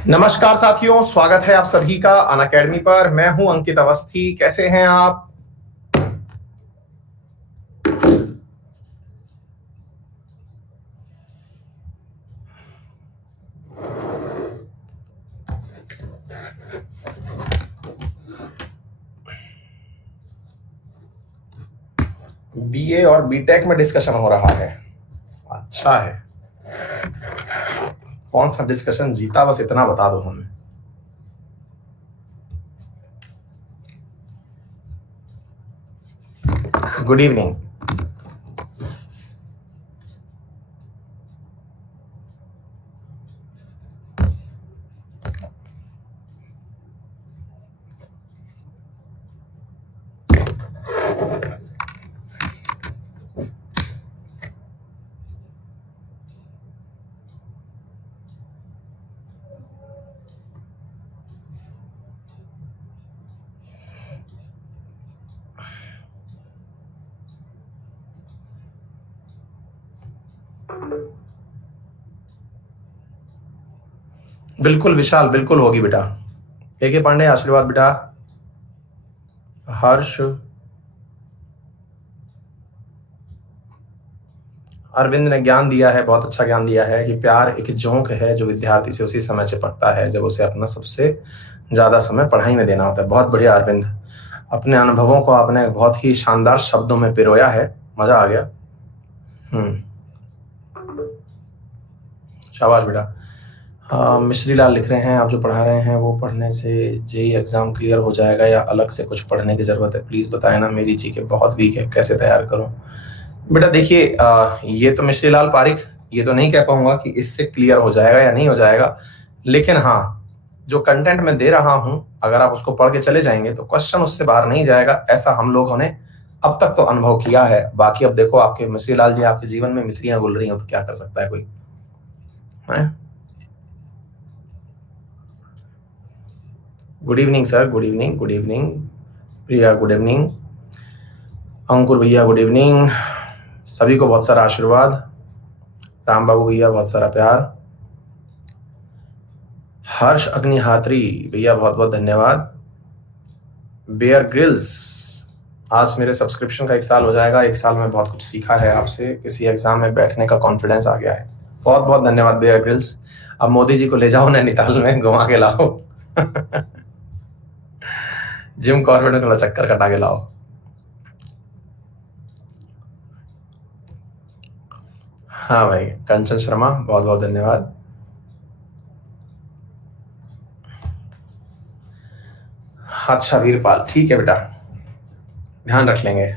नमस्कार साथियों, स्वागत है आप सभी का अनअकैडमी पर। मैं हूं अंकित अवस्थी। कैसे हैं आप? बीए और बीटेक में डिस्कशन हो रहा है। अच्छा है। कौन सा डिस्कशन जीता, बस इतना बता दो हमें। Good evening. बिल्कुल विशाल, बिल्कुल होगी बेटा। के पांडे आशीर्वाद बेटा। हर्ष, अरविंद ने ज्ञान दिया है, बहुत अच्छा ज्ञान दिया है कि प्यार एक जोंक है जो विद्यार्थी से उसी समय चिपकता है जब उसे अपना सबसे ज्यादा समय पढ़ाई में देना होता है। बहुत बढ़िया अरविंद, अपने अनुभवों को आपने बहुत ही शानदार शब्दों में पिरोया है, मजा आ गया। शाबाश बेटा। मिश्री लाल लिख रहे हैं, आप जो पढ़ा रहे हैं वो पढ़ने से जेई एग्जाम क्लियर हो जाएगा या अलग से कुछ पढ़ने की जरूरत है? प्लीज बताएं ना, मेरी जीके बहुत वीक है, कैसे तैयार करूं? बेटा देखिए, ये तो मिश्री लाल पारिक, ये तो नहीं कह पाऊंगा कि इससे क्लियर हो जाएगा या नहीं हो जाएगा, लेकिन हाँ, जो कंटेंट मैं दे रहा हूं अगर आप उसको पढ़ के चले जाएंगे तो क्वेश्चन उससे बाहर नहीं जाएगा। ऐसा हम लोगों ने अब तक तो अनुभव किया है। बाकी अब देखो, आपके मिश्री लाल जी आपके जीवन में मिश्रियां घुल रही हो तो क्या कर सकता है कोई, है? Good evening sir, good evening, good evening. Priya good evening. Ankur भैया गुड इवनिंग। सभी को बहुत सारा आशीर्वाद। राम बाबू भैया बहुत सारा प्यार। हर्ष अग्निहात्री भैया बहुत बहुत धन्यवाद। बेयर ग्रिल्स, आज मेरे सब्सक्रिप्शन का 1 साल हो जाएगा। 1 साल में बहुत कुछ सीखा है आपसे, किसी एग्जाम में बैठने का कॉन्फिडेंस आ गया है। बहुत बहुत धन्यवाद बेयर ग्रिल्स। अब मोदी जी को ले जाओ नैनीताल में, घुमा के लाओ। जिम कॉर्बेट में थोड़ा चक्कर कटा के लाओ। हाँ भाई, कंचन शर्मा बहुत बहुत धन्यवाद। अच्छा वीरपाल, ठीक है बेटा, ध्यान रख लेंगे।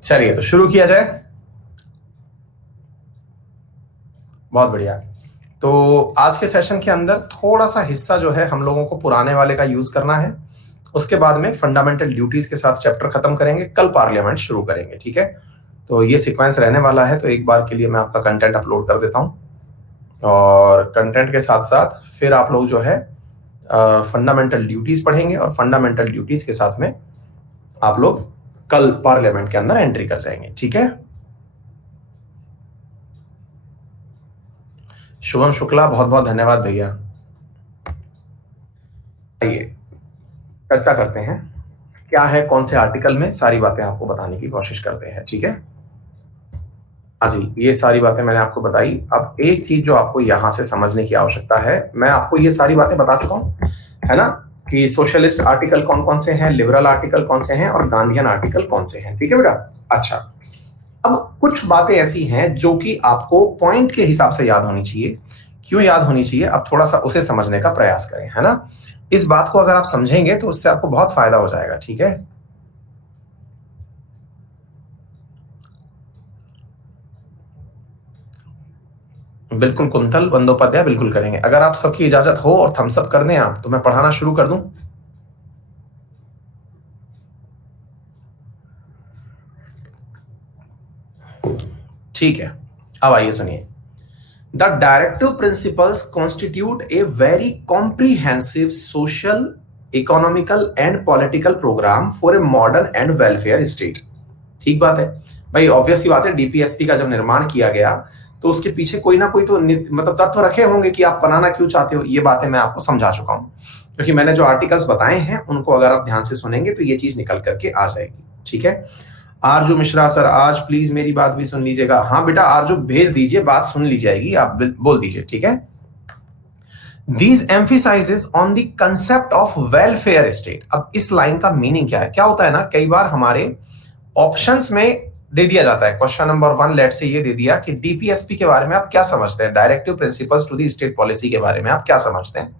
चलिए तो शुरू किया जाए। बहुत बढ़िया। तो आज के सेशन के अंदर थोड़ा सा हिस्सा जो है हम लोगों को पुराने वाले का यूज करना है। उसके बाद में फंडामेंटल ड्यूटीज के साथ चैप्टर खत्म करेंगे, कल पार्लियामेंट शुरू करेंगे, ठीक है? तो ये सीक्वेंस रहने वाला है। तो एक बार के लिए मैं आपका कंटेंट अपलोड कर देता हूं और कंटेंट के साथ साथ फिर आप लोग जो है फंडामेंटल ड्यूटीज पढ़ेंगे और फंडामेंटल ड्यूटीज के साथ में आप लोग कल पार्लियामेंट के अंदर एंट्री कर जाएंगे, ठीक है? शुभम शुक्ला बहुत बहुत धन्यवाद भैया। आइए चर्चा करते हैं, क्या है कौन से आर्टिकल में, सारी बातें आपको बताने की कोशिश करते हैं, ठीक है? हाँ जी, ये सारी बातें मैंने आपको बताई। अब एक चीज जो आपको यहां से समझने की आवश्यकता है, मैं आपको ये सारी बातें बता चुका हूं, है ना, कि सोशलिस्ट आर्टिकल कौन कौन से हैं, लिबरल आर्टिकल कौन से हैं और गांधीयन आर्टिकल कौन से हैं, ठीक है बेटा? अच्छा, अब कुछ बातें ऐसी हैं जो कि आपको पॉइंट के हिसाब से याद होनी चाहिए। क्यों याद होनी चाहिए, अब थोड़ा सा उसे समझने का प्रयास करें, है ना? इस बात को अगर आप समझेंगे तो उससे आपको बहुत फायदा हो जाएगा, ठीक है? बिल्कुल कुंतल बंदोपाध्याय, बिल्कुल करेंगे। अगर आप सबकी इजाजत हो और थम्स अप कर दें आप, तो मैं पढ़ाना शुरू कर दूं। ठीक है, अब आइए सुनिए। The directive principles constitute a very comprehensive social, economical and political programme for a modern and welfare state. ठीक बात है भाई, ऑब्वियस सी बात है, डीपीएसपी का जब निर्माण किया गया तो उसके पीछे कोई ना कोई तो मतलब तथ्य रखे होंगे कि आप बनाना क्यों चाहते हो। ये बातें मैं आपको समझा चुका हूं, क्योंकि मैंने जो आर्टिकल्स बताए हैं उनको अगर आप ध्यान से सुनेंगे तो ये चीज निकल करके आ जाएगी। ठीक है, आरजू मिश्रा सर, आज प्लीज मेरी बात भी सुन लीजिएगा। हाँ बेटा आरजू भेज दीजिए, बात सुन ली जाएगी, आप बोल दीजिए। ठीक है, These emphasizes on the concept of welfare state। अब इस लाइन का मीनिंग क्या है? क्या होता है ना, कई बार हमारे ऑप्शंस में दे दिया जाता है, क्वेश्चन नंबर 1 लेट से ये दे दिया कि डीपीएसपी के बारे में आप क्या समझते हैं, directive principles to the state policy के बारे में आप क्या समझते हैं।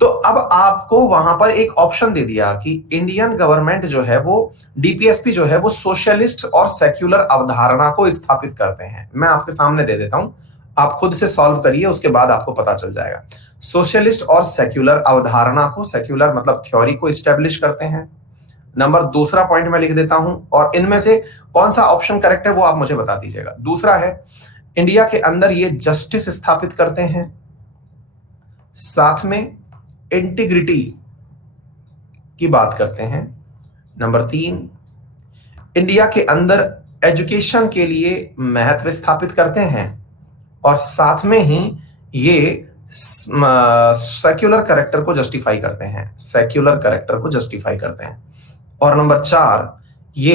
तो अब आपको वहां पर एक ऑप्शन दे दिया कि इंडियन गवर्नमेंट जो है वो डीपीएसपी जो है वो सोशलिस्ट और सेक्युलर अवधारणा को स्थापित करते हैं। मैं आपके सामने दे देता हूं, आप खुद से सॉल्व करिए, उसके बाद आपको पता चल जाएगा। सोशलिस्ट और सेक्युलर अवधारणा को, सेक्युलर मतलब थ्योरी को स्टैब्लिश करते हैं। नंबर दूसरा पॉइंट मैं लिख देता हूं, और इनमें से कौन सा ऑप्शन करेक्ट है वो आप मुझे बता दीजिएगा। दूसरा है, इंडिया के अंदर ये जस्टिस स्थापित करते हैं, साथ में इंटीग्रिटी की बात करते हैं। नंबर 3, इंडिया के अंदर एजुकेशन के लिए महत्व स्थापित करते हैं, और साथ में ही ये सेक्युलर कैरेक्टर को जस्टिफाई करते हैं, सेक्युलर कैरेक्टर को जस्टिफाई करते हैं। और नंबर 4, ये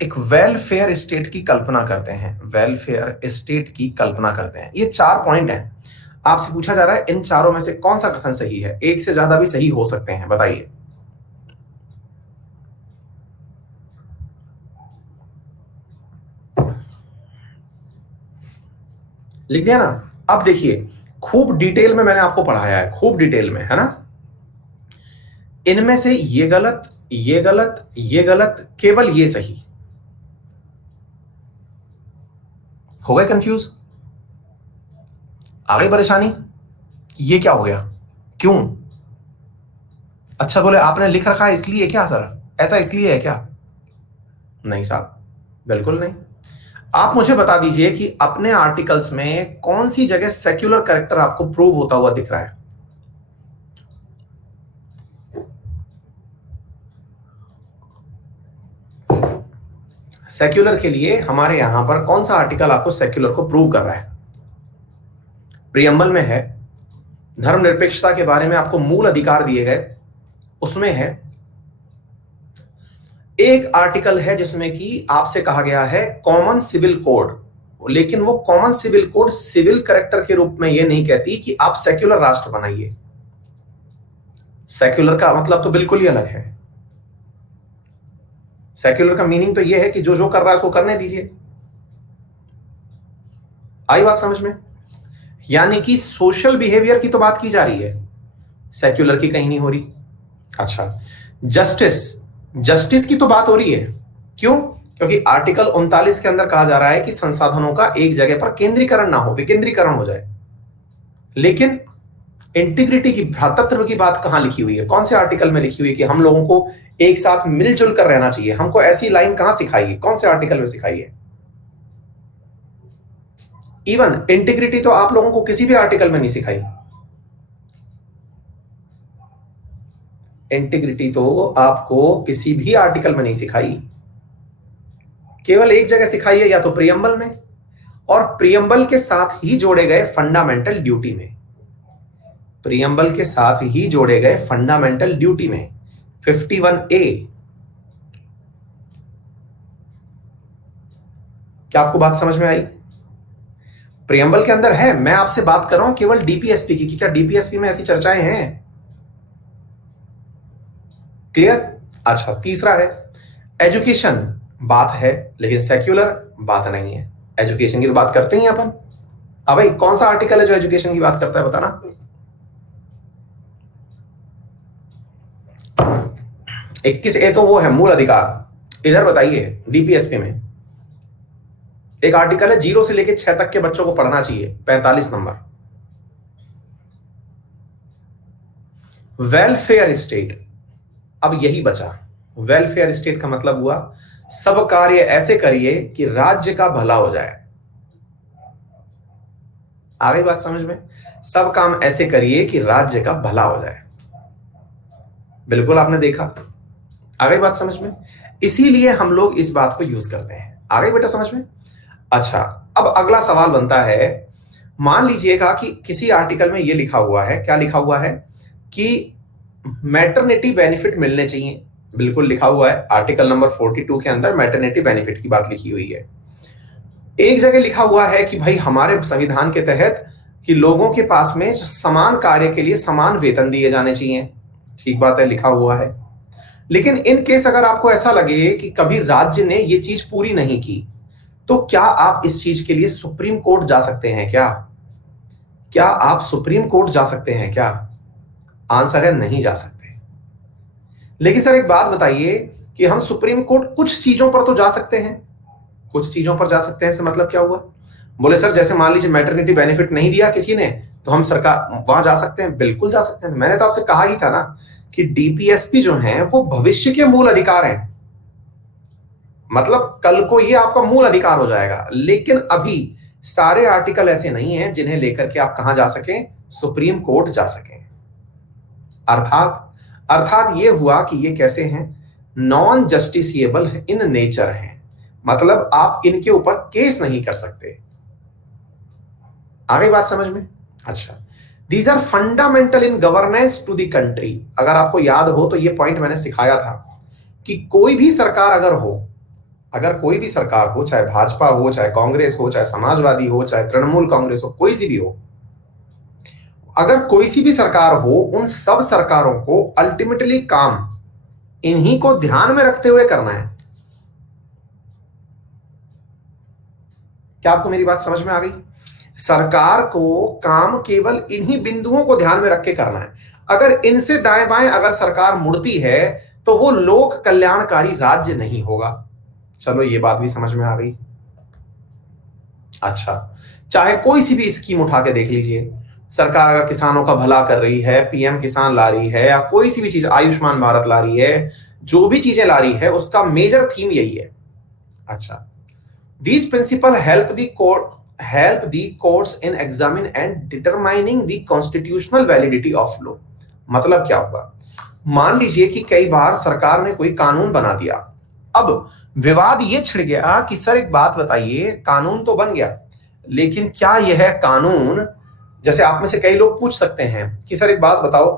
एक वेलफेयर स्टेट की कल्पना करते हैं, वेलफेयर स्टेट की कल्पना करते हैं। ये 4 पॉइंट हैं। आपसे पूछा जा रहा है इन चारों में से कौन सा कथन सही है? एक से ज्यादा भी सही हो सकते हैं, बताइए। लिख दिया ना। अब देखिए, खूब डिटेल में मैंने आपको पढ़ाया है, खूब डिटेल में, है ना। इनमें से ये गलत, ये गलत, ये गलत, केवल ये सही। हो गए कंफ्यूज? आ गई परेशानी? ये क्या हो गया? क्यों? अच्छा बोले आपने लिख रखा है इसलिए क्या सर, ऐसा इसलिए है क्या? नहीं साहब, बिल्कुल नहीं। आप मुझे बता दीजिए कि अपने आर्टिकल्स में कौन सी जगह सेक्युलर कैरेक्टर आपको प्रूव होता हुआ दिख रहा है? सेक्युलर के लिए हमारे यहां पर कौन सा आर्टिकल आपको सेक्युलर को प्रूव कर रहा है? प्रियम्बल में है, धर्मनिरपेक्षता के बारे में आपको मूल अधिकार दिए गए, उसमें है। एक आर्टिकल है जिसमें कि आपसे कहा गया है कॉमन सिविल कोड, लेकिन वो common civil code civil character के रूप में ये नहीं कहती कि आप सेक्युलर राष्ट्र बनाइए। सेक्युलर का मतलब तो बिल्कुल ही अलग है। सेक्युलर का मीनिंग तो ये है कि जो जो कर रहा है उसको करने दीजिए। आई बात समझ में? यानी कि सोशल बिहेवियर की तो बात की जा रही है, सेक्युलर की कहीं नहीं हो रही। अच्छा, जस्टिस, जस्टिस की तो बात हो रही है। क्यों? क्योंकि आर्टिकल 39 के अंदर कहा जा रहा है कि संसाधनों का एक जगह पर केंद्रीकरण ना हो, विकेंद्रीकरण हो जाए। लेकिन इंटीग्रिटी की, भ्रातृत्व की बात कहां लिखी हुई है? कौन से आर्टिकल में लिखी हुई है कि हम लोगों को एक साथ मिलजुल कर रहना चाहिए? हमको ऐसी लाइन कहां सिखाई है? कौन से आर्टिकल में सिखाई है? इवन इंटीग्रिटी तो आप लोगों को किसी भी आर्टिकल में नहीं सिखाई। इंटीग्रिटी तो आपको किसी भी आर्टिकल में नहीं सिखाई, केवल एक जगह सिखाई है, या तो प्रियम्बल में, और प्रियम्बल के साथ ही जोड़े गए फंडामेंटल ड्यूटी में। प्रियम्बल के साथ ही जोड़े गए फंडामेंटल ड्यूटी में 51A। क्या आपको बात समझ में आई? प्रियम्बल के अंदर है। मैं आपसे बात कर रहा हूं केवल डीपीएसपी की, क्या डीपीएसपी में ऐसी चर्चाएं हैं? क्लियर? अच्छा, तीसरा है एजुकेशन, बात है लेकिन सेक्युलर बात नहीं है। एजुकेशन की तो बात करते ही अपन। अब भाई कौन सा आर्टिकल है जो एजुकेशन की बात करता है, बताना। 21A तो वो है मूल अधिकार। इधर बताइए, डीपीएसपी में एक आर्टिकल है 0 से लेकर 6 तक के बच्चों को पढ़ना चाहिए, 45 नंबर। वेलफेयर स्टेट, अब यही बचा। वेलफेयर स्टेट का मतलब हुआ सब कार्य ऐसे करिए कि राज्य का भला हो जाए। आ गई बात समझ में? सब काम ऐसे करिए कि राज्य का भला हो जाए। बिल्कुल आपने देखा। आ गई बात समझ में? इसीलिए हम लोग इस बात को यूज करते हैं। आ गई बेटा समझ में? अच्छा, अब अगला सवाल बनता है, मान लीजिएगा कि किसी आर्टिकल में यह लिखा हुआ है, क्या लिखा हुआ है कि मैटरनिटी बेनिफिट मिलने चाहिए, बिल्कुल लिखा हुआ है आर्टिकल नंबर 42 के अंदर मैटरनिटी बेनिफिट की बात लिखी हुई है। एक जगह लिखा हुआ है कि भाई हमारे संविधान के तहत कि लोगों के पास में समान कार्य के लिए समान वेतन दिए जाने चाहिए, ठीक बात है, लिखा हुआ है। लेकिन इन केस अगर आपको ऐसा लगे कि कभी राज्य ने ये चीज पूरी नहीं की, तो क्या आप इस चीज के लिए सुप्रीम कोर्ट जा सकते हैं क्या? क्या आप सुप्रीम कोर्ट जा सकते हैं क्या? आंसर है नहीं जा सकते। लेकिन सर एक बात बताइए कि हम सुप्रीम कोर्ट कुछ चीजों पर तो जा सकते हैं, कुछ चीजों पर जा सकते हैं, इससे मतलब क्या हुआ? बोले सर जैसे मान लीजिए मैटरनिटी बेनिफिट नहीं दिया किसी ने, तो हम सरकार वहां जा सकते हैं? बिल्कुल जा सकते हैं। मैंने तो आपसे कहा ही था ना कि डीपीएसपी जो हैं वो भविष्य के मूल अधिकार हैं, मतलब कल को ये आपका मूल अधिकार हो जाएगा। लेकिन अभी सारे आर्टिकल ऐसे नहीं हैं जिन्हें लेकर के आप कहां जा सकें, सुप्रीम कोर्ट जा सकें। अर्थात ये हुआ कि ये कैसे हैं, नॉन जस्टिसिएबल इन नेचर हैं, मतलब आप इनके ऊपर केस नहीं कर सकते। आ गई बात समझ में? अच्छा, these are fundamental in governance to the country. अगर आपको याद हो तो ये पॉइंट मैंने सिखाया था कि कोई भी सरकार अगर कोई भी सरकार हो, चाहे भाजपा हो, चाहे कांग्रेस हो, चाहे समाजवादी हो, चाहे तृणमूल कांग्रेस हो, कोई सी भी हो, अगर कोई सी भी सरकार हो, उन सब सरकारों को अल्टीमेटली काम इन्हीं को ध्यान में रखते हुए करना है। क्या आपको मेरी बात समझ में आ गई? सरकार को काम केवल इन्हीं बिंदुओं को ध्यान में रख के करना है। अगर इनसे दाएं बाएं अगर सरकार मुड़ती है तो वो लोक कल्याणकारी राज्य नहीं होगा। चलो ये बात भी समझ में आ गई। अच्छा, चाहे कोई सी भी स्कीम उठा के देख लीजिए, सरकार अगर किसानों का भला कर रही है, पीएम किसान ला रही है, या कोई सी भी चीज, आयुष्मान भारत ला रही है, जो भी चीजें ला रही है उसका मेजर थीम यही है। अच्छा, these principles help the courts in examine and determining the constitutional validity of law। मतलब क्या होगा? मान लीजिए कि कई बार सरकार ने कोई कानून बना दिया, अब विवाद ये छिड़ गया कि सर एक बात बताइए, कानून तो बन गया, लेकिन क्या यह कानून, जैसे आप में से कई लोग पूछ सकते हैं कि सर एक बात बताओ,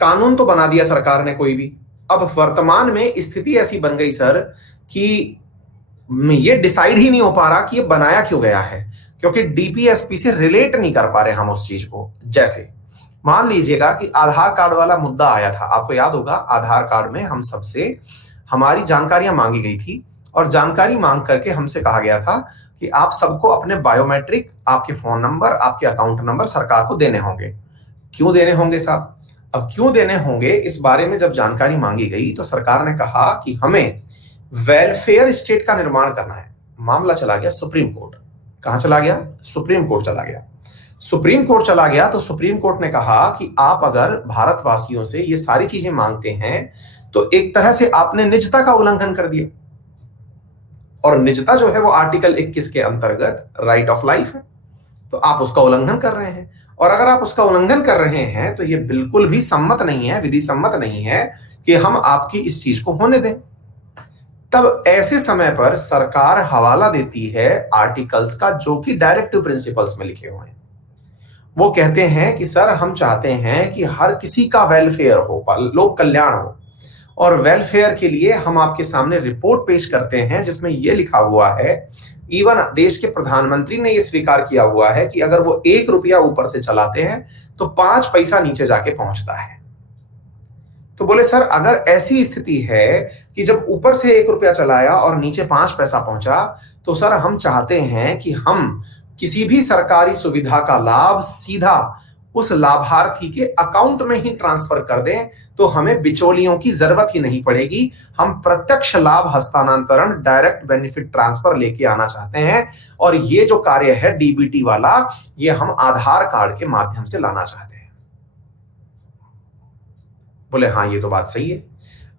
कानून तो बना दिया सरकार ने कोई भी, अब वर्तमान में स्थिति ऐसी बन गई सर कि ये डिसाइड ही नहीं हो पा रहा कि ये बनाया क्यों गया है, क्योंकि डीपीएसपी से रिलेट नहीं कर पा रहे हम उस चीज को। जैसे मान लीजिएगा कि आधार कार्ड वाला मुद्दा आया था, आपको याद होगा, आधार कार्ड में हम सबसे हमारी जानकारियां मांगी गई थी और जानकारी मांग करके हमसे कहा गया था कि आप सबको अपने बायोमेट्रिक, आपके फोन नंबर, आपके अकाउंट नंबर सरकार को देने होंगे। क्यों देने होंगे साहब? अब क्यों देने होंगे इस बारे में जब जानकारी मांगी गई तो सरकार ने कहा कि हमें वेलफेयर स्टेट का निर्माण करना है। मामला चला गया सुप्रीम कोर्ट। कहां चला गया? सुप्रीम कोर्ट चला गया। सुप्रीम कोर्ट चला गया तो सुप्रीम कोर्ट ने कहा कि आप अगर भारतवासियों से ये सारी चीजें मांगते हैं तो एक तरह से आपने निजता का उल्लंघन कर दिया, और निजता जो है वो आर्टिकल 21 के अंतर्गत राइट ऑफ लाइफ है, तो आप उसका उल्लंघन कर रहे हैं। और अगर आप उसका उल्लंघन कर रहे हैं तो ये बिल्कुल भी सम्मत नहीं है, विधि सम्मत नहीं है कि हम आपकी इस चीज को होने दें। तब ऐसे समय पर सरकार हवाला देती है आर्टिकल्स का जो कि डायरेक्टिव प्रिंसिपल्स में लिखे हुए हैं। वो कहते हैं कि सर हम चाहते हैं कि हर किसी का वेलफेयर हो, लोक कल्याण हो, और वेलफेयर के लिए हम आपके सामने रिपोर्ट पेश करते हैं जिसमें यह लिखा हुआ है, इवन देश के प्रधानमंत्री ने यह स्वीकार किया हुआ है कि अगर वो 1 रुपया ऊपर से चलाते हैं तो 5 पैसा नीचे जाके पहुंचता है। तो बोले सर अगर ऐसी स्थिति है कि जब ऊपर से 1 रुपया चलाया और नीचे 5 पैसा पहुंचा, तो सर हम चाहते हैं कि हम किसी भी सरकारी सुविधा का लाभ सीधा उस लाभार्थी के अकाउंट में ही ट्रांसफर कर दें, तो हमें बिचौलियों की जरूरत ही नहीं पड़ेगी। हम प्रत्यक्ष लाभ हस्तांतरण, डायरेक्ट बेनिफिट ट्रांसफर लेके आना चाहते हैं, और ये जो कार्य है डीबीटी वाला, ये हम आधार कार्ड के माध्यम से लाना चाहते हैं। बोले हाँ ये तो बात सही है।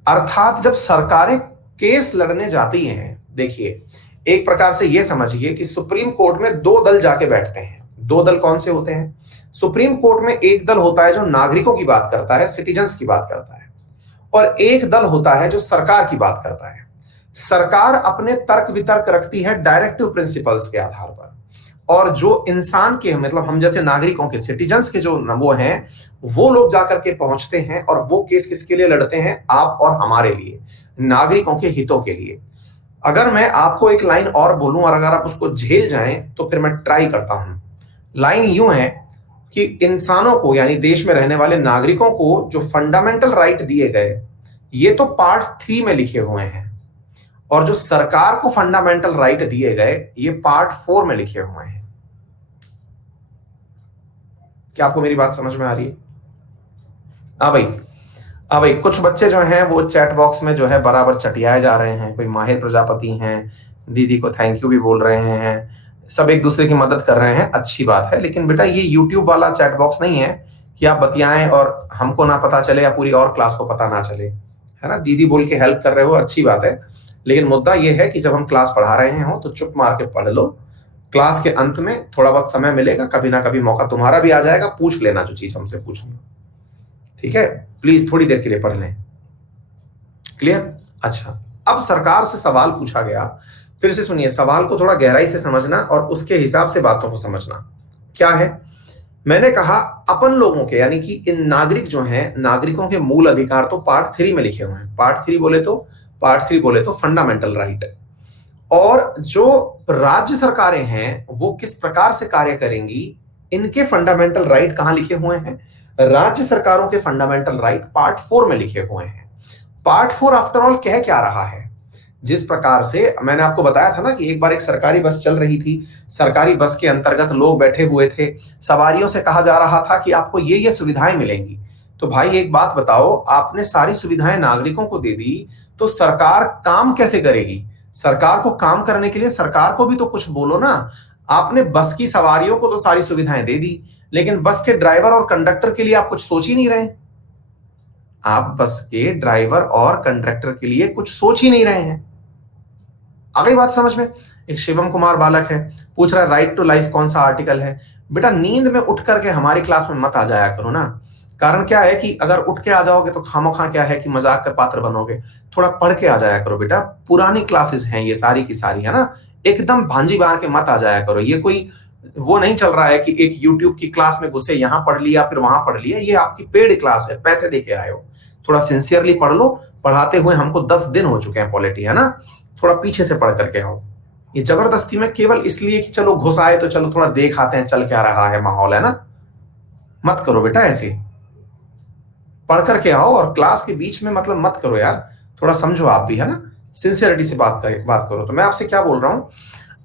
अर्थात जब सरकारें केस लड़ने जाती हैं, देखिए एक प्रकार से यह समझिए कि सुप्रीम कोर्ट में 2 दल जाके बैठते हैं। 2 दल कौन से होते हैं? सुप्रीम कोर्ट में एक दल होता है जो नागरिकों की बात करता है, सिटीजन्स की बात करता है, और एक दल होता है जो सरकार की बात करता है। सरकार अपने तर्क वितर्क रखती है डायरेक्टिव प्रिंसिपल्स के आधार पर, और जो इंसान के मतलब हम जैसे नागरिकों के सिटीजन्स के जो वो हैं, वो लोग जाकर के पहुंचते हैं और वो केस किसके लिए लड़ते हैं? आप और हमारे लिए, नागरिकों के हितों के लिए। अगर मैं आपको एक लाइन और बोलूं और अगर आप उसको झेल जाएं तो फिर मैं ट्राई करता हूं। लाइन यूं है कि इंसानों को यानी देश में रहने वाले नागरिकों को जो फंडामेंटल राइट दिए गए, ये तो पार्ट 3 में लिखे हुए हैं, और जो सरकार को फंडामेंटल राइट दिए गए ये पार्ट 4 में लिखे हुए हैं। क्या आपको मेरी बात समझ में आ रही है? हाँ भाई, हाँ भाई, कुछ बच्चे जो हैं वो चैट बॉक्स में जो है बराबर चटियाए जा रहे हैं। कोई माहिर प्रजापति हैं, दीदी को थैंक यू भी बोल रहे हैं, सब एक दूसरे की मदद कर रहे हैं, अच्छी बात है। लेकिन बेटा ये यूट्यूब वाला चैट बॉक्स नहीं है कि आप बतियाएं और हमको ना पता चले या पूरी और क्लास को पता ना चले, है ना। दीदी बोल के हेल्प कर रहे हो, अच्छी बात है, लेकिन मुद्दा ये है कि जब हम क्लास पढ़ा रहे हो तो चुप मार के पढ़ लो। क्लास के अंत में थोड़ा बहुत समय मिलेगा, कभी ना कभी मौका तुम्हारा भी आ जाएगा, पूछ लेना जो चीज हमसे पूछनी, ठीक है। प्लीज थोड़ी देर के लिए पढ़ लें। क्लियर? अच्छा, अब सरकार से सवाल पूछा गया, फिर से सुनिए, सवाल को थोड़ा गहराई से समझना और उसके हिसाब से बातों को समझना। क्या है? मैंने कहा अपन लोगों के यानी कि इन नागरिक जो हैं, नागरिकों के मूल अधिकार तो पार्ट 3 में लिखे हुए हैं। पार्ट 3 बोले तो फंडामेंटल राइट। और जो राज्य सरकारें हैं वो किस प्रकार से कार्य करेंगी, इनके फंडामेंटल राइट कहां लिखे हुए हैं? राज्य सरकारों के फंडामेंटल राइट पार्ट 4 में लिखे हुए हैं। पार्ट 4 आफ्टर ऑल कह क्या रहा है? जिस प्रकार से मैंने आपको बताया था ना कि एक बार एक सरकारी बस चल रही थी, सरकारी बस के अंतर्गत लोग बैठे हुए थे, सवारियों से कहा जा रहा था कि आपको ये सुविधाएं मिलेंगी। तो भाई एक बात बताओ, आपने सारी सुविधाएं नागरिकों को दे दी तो सरकार काम कैसे करेगी? सरकार को काम करने के लिए सरकार को भी तो कुछ बोलो ना। आपने बस की सवारियों को तो सारी सुविधाएं दे दी, लेकिन बस के ड्राइवर और कंडक्टर के लिए आप कुछ सोच ही नहीं रहे। आप बस के ड्राइवर और कंडक्टर के लिए कुछ सोच ही नहीं रहे हैं। आ गई बात समझ में? एक शिवम कुमार बालक है, पूछ रहा है राइट टू लाइफ कौन सा आर्टिकल है। बेटा नींद में उठ करके हमारी क्लास में मत आ जाया करो ना। कारण क्या है कि अगर उठ के आ जाओगे तो खामोखा क्या है कि मजाक का पात्र बनोगे। थोड़ा पढ़ के आ जाया करो बेटा, पुरानी क्लासेस हैं ये सारी की सारी, है ना। एकदम भांजी बार के मत आ जाया करो। ये कोई वो नहीं चल रहा है कि एक यूट्यूब की क्लास में घुसे, यहां पढ़ लिया फिर वहां पढ़ लिया। ये आपकी पेड क्लास है, पैसे दे के आए हो। थोड़ा सिंसियरली पढ़ लो। पढ़ाते हुए हमको 10 दिन हो चुके हैं पॉलिटी, है ना। थोड़ा पीछे से पढ़ करके आओ। ये जबरदस्ती में केवल इसलिए कि चलो घुस आए तो चलो थोड़ा देख आते हैं चल क्या रहा है माहौल, है ना। मत करो बेटा ऐसे, पढ़ करके आओ। और क्लास के बीच में मतलब मत करो यार, थोड़ा समझो आप भी, है ना। सिंसियरिटी से बात करो। तो मैं आपसे क्या बोल रहा हूं,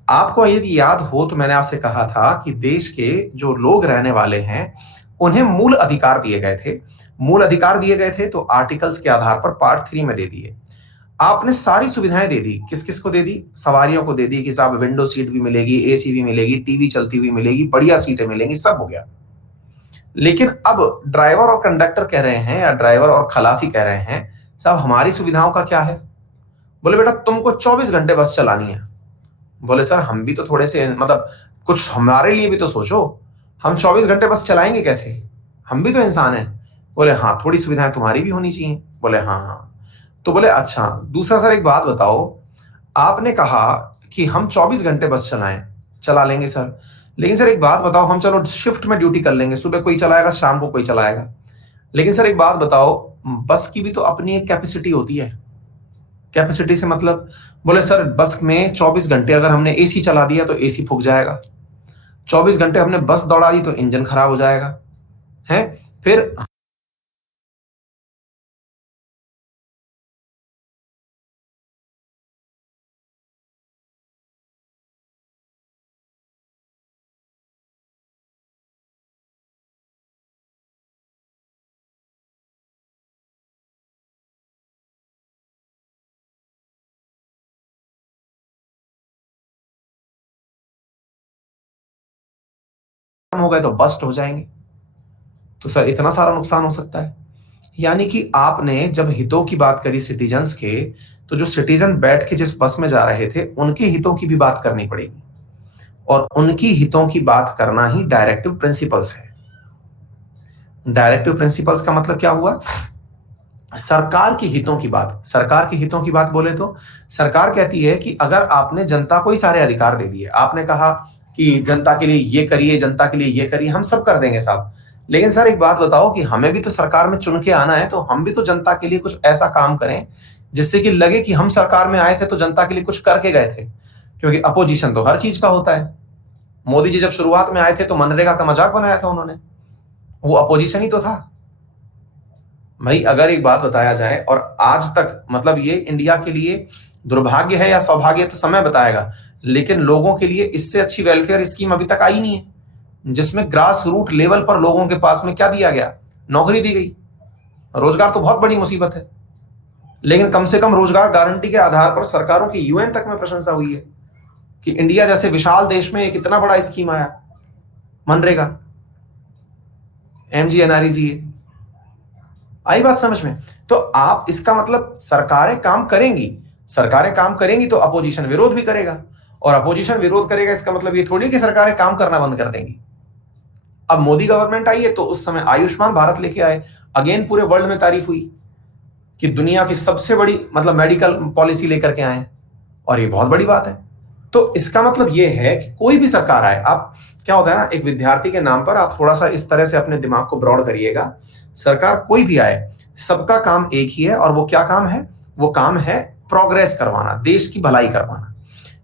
आपको यदि याद हो तो मैंने आपसे कहा था कि देश के जो लोग रहने वाले हैं उन्हें मूल अधिकार दिए गए थे। मूल अधिकार दिए गए थे तो आर्टिकल्स के आधार पर पार्ट 3 में दे दिए। आपने सारी सुविधाएं दे दी। किस किस को दे दी? सवारियों को दे दी कि साहब विंडो सीट भी मिलेगी, एसी भी मिलेगी, टीवी चलती हुई मिलेगी, बढ़िया सीटें मिलेंगी, सब हो गया। लेकिन अब ड्राइवर और कंडक्टर कह रहे हैं या ड्राइवर और खलासी कह रहे हैं साहब हमारी सुविधाओं का क्या है? बोले बेटा तुमको 24 घंटे बस चलानी है। बोले सर हम भी तो थोड़े से मतलब कुछ हमारे लिए भी तो सोचो, हम 24 घंटे बस चलाएंगे कैसे? हम भी तो इंसान हैं। बोले हाँ थोड़ी सुविधाएं तुम्हारी भी होनी चाहिए। बोले हाँ हाँ। तो बोले अच्छा दूसरा सर एक बात बताओ, आपने कहा कि हम 24 घंटे बस चला लेंगे सर, लेकिन सर एक बात बताओ, हम चलो शिफ्ट में ड्यूटी कर लेंगे, सुबह कोई चलाएगा शाम को कोई चलाएगा, लेकिन सर एक बात बताओ बस की भी तो अपनी एक कैपेसिटी होती है। कैपेसिटी से मतलब? बोले सर बस में 24 घंटे अगर हमने एसी चला दिया तो एसी फूक जाएगा, 24 घंटे हमने बस दौड़ा दी तो इंजन खराब हो जाएगा, है। फिर हो गए तो बस्ट हो जाएंगे, तो सर इतना सारा नुकसान हो सकता है। यानी कि आपने जब हितों की बात करी सिटीजन्स के, तो जो सिटीजन बैठ के जिस बस में जा रहे थे उनके हितों की भी बात करनी पड़ेगी, और उनकी हितों की बात करना ही डायरेक्टिव प्रिंसिपल्स है। डायरेक्टिव प्रिंसिपल्स का मतलब क्या हुआ? सरकार की हितों की बात। सरकार की हितों की बात बोले तो सरकार कहती है कि अगर आपने जनता को ही सारे अधिकार दे दिए, आपने कहा कि जनता के लिए ये करिए, जनता के लिए ये करिए, हम सब कर देंगे साहब। लेकिन सर एक बात बताओ कि हमें भी तो सरकार में चुन के आना है, तो हम भी तो जनता के लिए कुछ ऐसा काम करें जिससे कि लगे कि हम सरकार में आए थे तो जनता के लिए कुछ करके गए थे। क्योंकि अपोजिशन तो हर चीज का होता है। मोदी जी जब शुरुआत में आए थे तो मनरेगा का मजाक बनाया था उन्होंने, वो अपोजिशन ही तो था भाई। अगर एक बात बताया जाए, और आज तक मतलब ये इंडिया के लिए दुर्भाग्य है या सौभाग्य तो समय बताएगा, लेकिन लोगों के लिए इससे अच्छी वेलफेयर स्कीम अभी तक आई नहीं है, जिसमें ग्रास रूट लेवल पर लोगों के पास में क्या दिया गया, नौकरी दी गई। रोजगार तो बहुत बड़ी मुसीबत है, लेकिन कम से कम रोजगार गारंटी के आधार पर सरकारों की यूएन तक में प्रशंसा हुई है कि इंडिया जैसे विशाल देश में एक इतना बड़ा स्कीम आया मनरेगा, MGNREGA। आई बात समझ में? तो आप इसका मतलब सरकारें काम करेंगी तो अपोजिशन विरोध भी करेगा, और अपोजिशन विरोध करेगा इसका मतलब ये थोड़ी कि सरकारें काम करना बंद कर देंगी। अब मोदी गवर्नमेंट आई है तो उस समय आयुष्मान भारत लेके आए, अगेन पूरे वर्ल्ड में तारीफ हुई कि दुनिया की सबसे बड़ी मतलब मेडिकल पॉलिसी लेकर के आए, और ये बहुत बड़ी बात है। तो इसका मतलब ये है कि कोई भी सरकार आए, आप क्या होता है ना, एक विद्यार्थी के नाम पर आप थोड़ा सा इस तरह से अपने दिमाग को ब्रॉड करिएगा। सरकार कोई भी आए, सबका काम एक ही है, और वो क्या काम है? वो काम है प्रोग्रेस करवाना, देश की भलाई करवाना।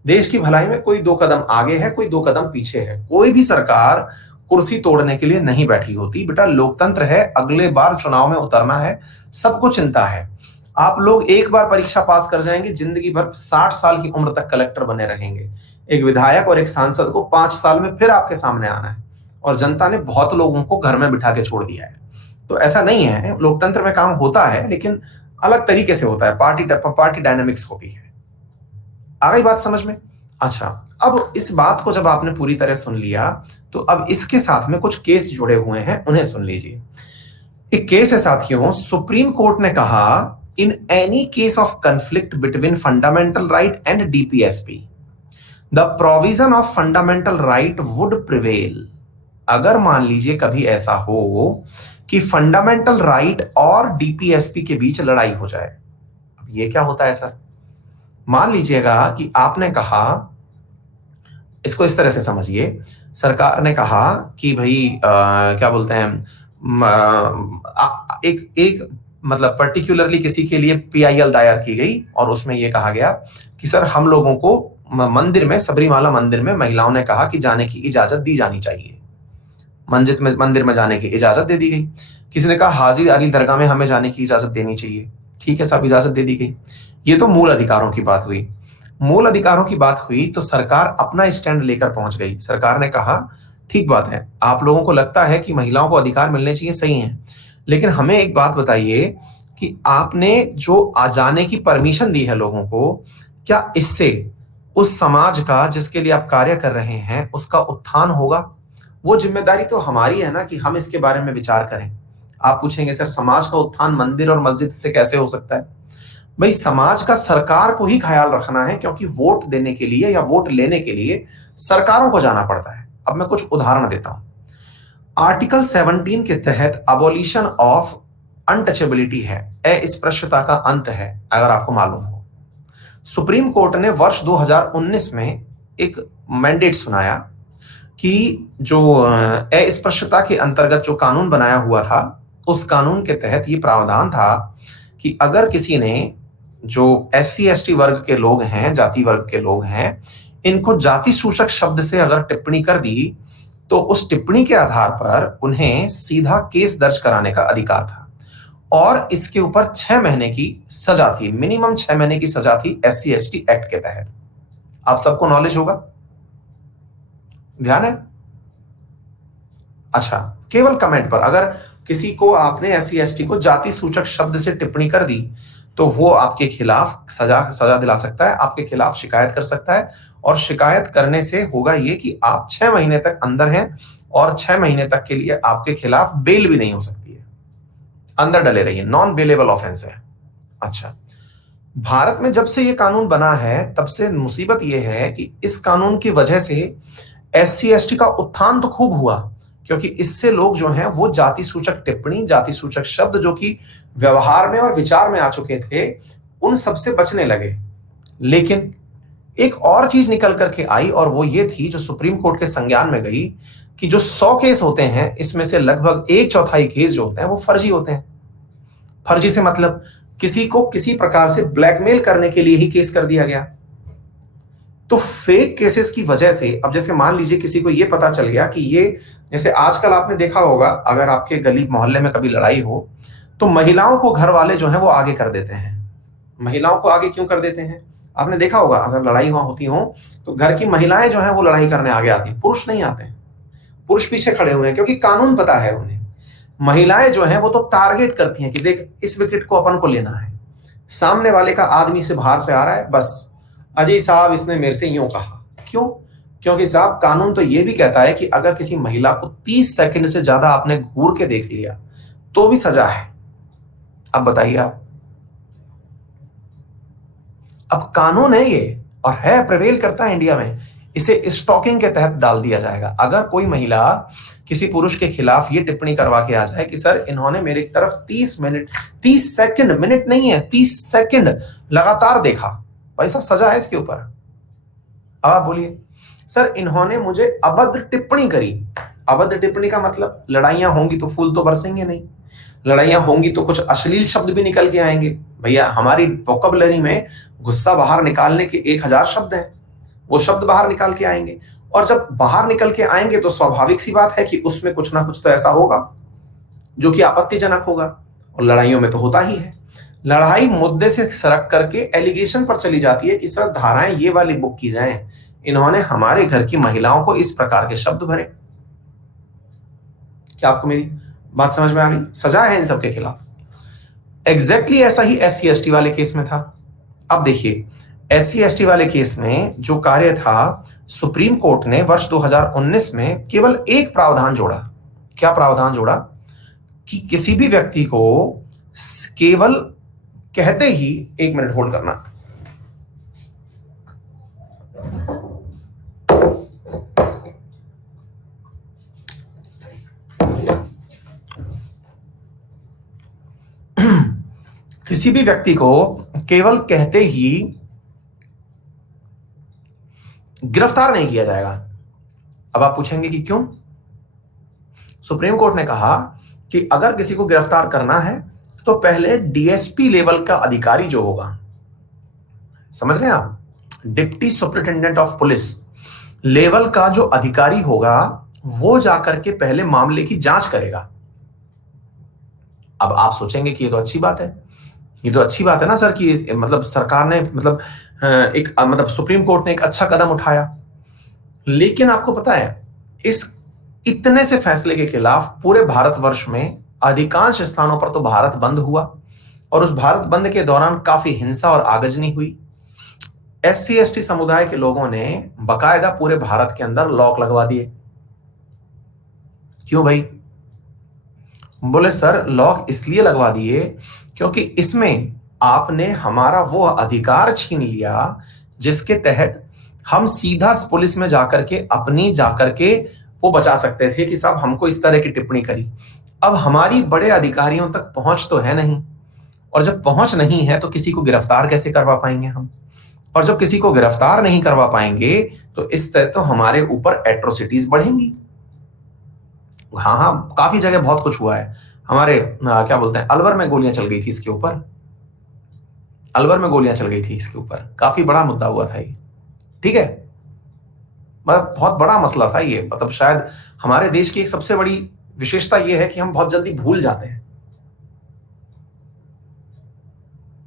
देश की भलाई में कोई 2 कदम आगे है, कोई 2 कदम पीछे है। कोई भी सरकार कुर्सी तोड़ने के लिए नहीं बैठी होती बेटा। लोकतंत्र है, अगले बार चुनाव में उतरना है, सबको चिंता है। आप लोग एक बार परीक्षा पास कर जाएंगे, जिंदगी भर 60 साल की उम्र तक कलेक्टर बने रहेंगे। एक विधायक और एक सांसद को 5 साल में फिर आपके सामने आना है, और जनता ने बहुत लोगों को घर में बिठा के छोड़ दिया है। तो ऐसा नहीं है, लोकतंत्र में काम होता है लेकिन अलग तरीके से होता है, पार्टी डायनामिक्स होती है। आ गई बात समझ में? अच्छा, अब इस बात को जब आपने पूरी तरह सुन लिया, तो अब इसके साथ में कुछ केस जुड़े हुए हैं, उन्हें सुन लीजिए। एक केस है साथियों, सुप्रीम कोर्ट ने कहा, in any case of conflict between fundamental right and DPSP the provision of fundamental right would prevail. अगर मान लीजिए कभी ऐसा हो कि फंडामेंटल राइट और डीपीएसपी के बीच लड़ाई हो जाए। अब ये क्या होता है सर? मान लीजिएगा कि आपने कहा, इसको इस तरह से समझिए, सरकार ने कहा कि भाई क्या बोलते हैं, एक मतलब पर्टिकुलरली किसी के लिए PIL दायर की गई, और उसमें यह कहा गया कि सर हम लोगों को मंदिर में, सबरीमाला मंदिर में महिलाओं ने कहा कि जाने की इजाजत दी जानी चाहिए, मंदिर में जाने की इजाजत दे दी गई। किसी ने कहा हाजिर अली दरगाह में हमें जाने की इजाजत देनी चाहिए, ठीक है साहब, इजाजत दे दी गई। ये तो मूल अधिकारों की बात हुई। मूल अधिकारों की बात हुई तो सरकार अपना स्टैंड लेकर पहुंच गई। सरकार ने कहा ठीक बात है, आप लोगों को लगता है कि महिलाओं को अधिकार मिलने चाहिए, सही है, लेकिन हमें एक बात बताइए कि आपने जो आ जाने की परमिशन दी है लोगों को, क्या इससे उस समाज का जिसके लिए आप कार्य कर रहे हैं उसका उत्थान होगा? वो जिम्मेदारी तो हमारी है ना कि हम इसके बारे में विचार करें। आप पूछेंगे सर समाज का उत्थान मंदिर और मस्जिद से कैसे हो सकता है? भाई समाज का सरकार को ही ख्याल रखना है, क्योंकि वोट देने के लिए या वोट लेने के लिए सरकारों को जाना पड़ता है। अब मैं कुछ उदाहरण देता हूं। आर्टिकल 17 के तहत अबोलिशन ऑफ अनटचेबिलिटी है, अस्पृश्यता का अंत है, अगर आपको मालूम हो। सुप्रीम कोर्ट ने वर्ष 2019 में एक मैंडेट सुनाया कि जो अस्पृश्यता के अंतर्गत जो कानून बनाया हुआ था, उस कानून के तहत ये प्रावधान था कि अगर किसी ने, जो SC/ST वर्ग के लोग हैं, जाति वर्ग के लोग हैं, इनको जाति सूचक शब्द से अगर टिप्पणी कर दी, तो उस टिप्पणी के आधार पर उन्हें सीधा केस दर्ज कराने का अधिकार था, और इसके ऊपर 6 महीने की सजा थी, मिनिमम 6 महीने की सजा थी SC/ST एक्ट के तहत। आप सबको नॉलेज होगा, ध्यान है? अच्छा, केवल कमेंट पर अगर किसी को आपने SC/ST को जाति सूचक शब्द से टिप्पणी कर दी, तो वो आपके खिलाफ सजा दिला सकता है, आपके खिलाफ शिकायत कर सकता है, और शिकायत करने से होगा ये कि आप 6 महीने तक अंदर हैं, और 6 महीने तक के लिए आपके खिलाफ बेल भी नहीं हो सकती है, अंदर डले रहिए, नॉन बेलेबल ऑफेंस है। अच्छा, भारत में जब से ये कानून बना है तब से मुसीबत ये है कि इस कानून की वजह से SC/ST का उत्थान तो खूब हुआ, क्योंकि इससे लोग जो हैं वो जाति सूचक टिप्पणी, जाति सूचक शब्द जो कि व्यवहार में और विचार में आ चुके थे, उन सब से बचने लगे। लेकिन एक और चीज निकल करके आई और वो ये थी जो सुप्रीम कोर्ट के संज्ञान में गई कि जो 100 केस होते हैं इसमें से लगभग 1/4 केस जो होते हैं वो फर्जी होते हैं। फर्जी से मतलब किसी को किसी प्रकार से ब्लैकमेल करने के लिए ही केस कर दिया गया। तो फेक केसेस की वजह से अब जैसे मान लीजिए किसी को ये पता चल गया कि ये, जैसे आजकल आपने देखा होगा अगर आपके गली मोहल्ले में कभी लड़ाई हो तो महिलाओं को घर वाले जो है वो आगे कर देते हैं। महिलाओं को आगे क्यों कर देते हैं? आपने देखा होगा अगर लड़ाई वहां होती हो तो घर की महिलाएं जो है वो लड़ाई करने आगे आती, पुरुष नहीं आते हैं। पुरुष पीछे खड़े हुए हैं क्योंकि कानून पता है उन्हें। महिलाएं जो है वो तो टारगेट करती हैं कि देख इस विकेट को अपन को लेना है, सामने वाले का आदमी से बाहर से आ रहा है, बस अजय साहब इसने मेरे से यूं कहा। क्यों? क्योंकि साहब कानून तो ये भी कहता है कि अगर किसी महिला को 30 सेकंड से ज्यादा आपने घूर के देख लिया तो भी सजा है। अब बताइए आप, अब कानून है ये और है, प्रिवेल करता है इंडिया में। इसे स्टॉकिंग के तहत डाल दिया जाएगा। अगर कोई महिला किसी पुरुष के खिलाफ ये टिप्पणी करवा के आ जाए कि सर इन्होंने मेरी तरफ 30 सेकंड, मिनट नहीं है 30 सेकंड लगातार देखा, भाई साहब सजा है इसके ऊपर। अब आप बोलिए सर इन्होंने मुझे अभद्र टिप्पणी करी। अभद्र टिप्पणी का मतलब लड़ाइयां होंगी तो फूल तो बरसेंगे नहीं, लड़ाइयां होंगी तो कुछ अश्लील शब्द भी निकल के आएंगे। भैया हमारी वोकैबुलरी में गुस्सा बाहर निकालने के 1000 शब्द हैं, वो शब्द बाहर निकाल के आएंगे और जब बाहर निकल के आएंगे तो स्वाभाविक सी बात है कि उसमें कुछ ना कुछ तो ऐसा होगा जो कि आपत्तिजनक होगा, और लड़ाइयों में तो होता ही है। लड़ाई मुद्दे से सरक करके एलिगेशन पर चली जाती है कि सर धाराएं ये वाली बुक की जाएं, इन्होंने हमारे घर की महिलाओं को इस प्रकार के शब्द भरे। क्या आपको मेरी बात समझ में आ गई? सजा है इन सबके खिलाफ। एग्जैक्टली ऐसा ही SC/ST वाले केस में था। अब देखिए SC/ST वाले केस में जो कार्य था, सुप्रीम कोर्ट ने वर्ष 2019 में केवल एक प्रावधान जोड़ा। क्या प्रावधान जोड़ा? कि किसी भी व्यक्ति को केवल कहते ही, 1 मिनट होल्ड करना, किसी भी व्यक्ति को केवल कहते ही गिरफ्तार नहीं किया जाएगा। अब आप पूछेंगे कि क्यों? सुप्रीम कोर्ट ने कहा कि अगर किसी को गिरफ्तार करना है तो पहले DSP लेवल का अधिकारी जो होगा, समझ रहे हैं आप, deputy superintendent of police level का जो अधिकारी होगा वो जाकर के पहले मामले की जांच करेगा। अब आप सोचेंगे कि ये तो अच्छी बात है, ये तो अच्छी बात है ना सर कि मतलब सरकार ने मतलब सुप्रीम कोर्ट ने एक अच्छा कदम उठाया। लेकिन आपको पता है इस इतने से फैसले के खिलाफ पूरे भारतवर्ष में अधिकांश स्थानों पर तो भारत बंद हुआ और उस भारत बंद के दौरान काफी हिंसा और आगजनी हुई। SC/ST समुदाय के लोगों ने बकायदा पूरे भारत के अंदर लॉक लगवा दिए। क्यों भाई? बोले सर लॉक इसलिए लगवा दिए क्योंकि इसमें आपने हमारा वो अधिकार छीन लिया जिसके तहत हम सीधा पुलिस में जाकर के वो बचा सकते थे कि साहब हमको इस तरह की टिप्पणी करी। अब हमारी बड़े अधिकारियों तक पहुंच तो है नहीं, और जब पहुंच नहीं है तो किसी को गिरफ्तार कैसे करवा पाएंगे हम, और जब किसी को गिरफ्तार नहीं करवा पाएंगे तो इस तरह तो हमारे ऊपर एट्रोसिटीज बढ़ेंगी। हाँ, काफी जगह बहुत कुछ हुआ है। हमारे क्या बोलते हैं, अलवर में गोलियां चल गई थी इसके ऊपर, अलवर में गोलियां चल गई थी इसके ऊपर, काफी बड़ा मुद्दा हुआ था ये। ठीक है, मतलब बहुत बड़ा मसला था ये। मतलब शायद हमारे देश की एक सबसे बड़ी विशेषता ये है कि हम बहुत जल्दी भूल जाते हैं।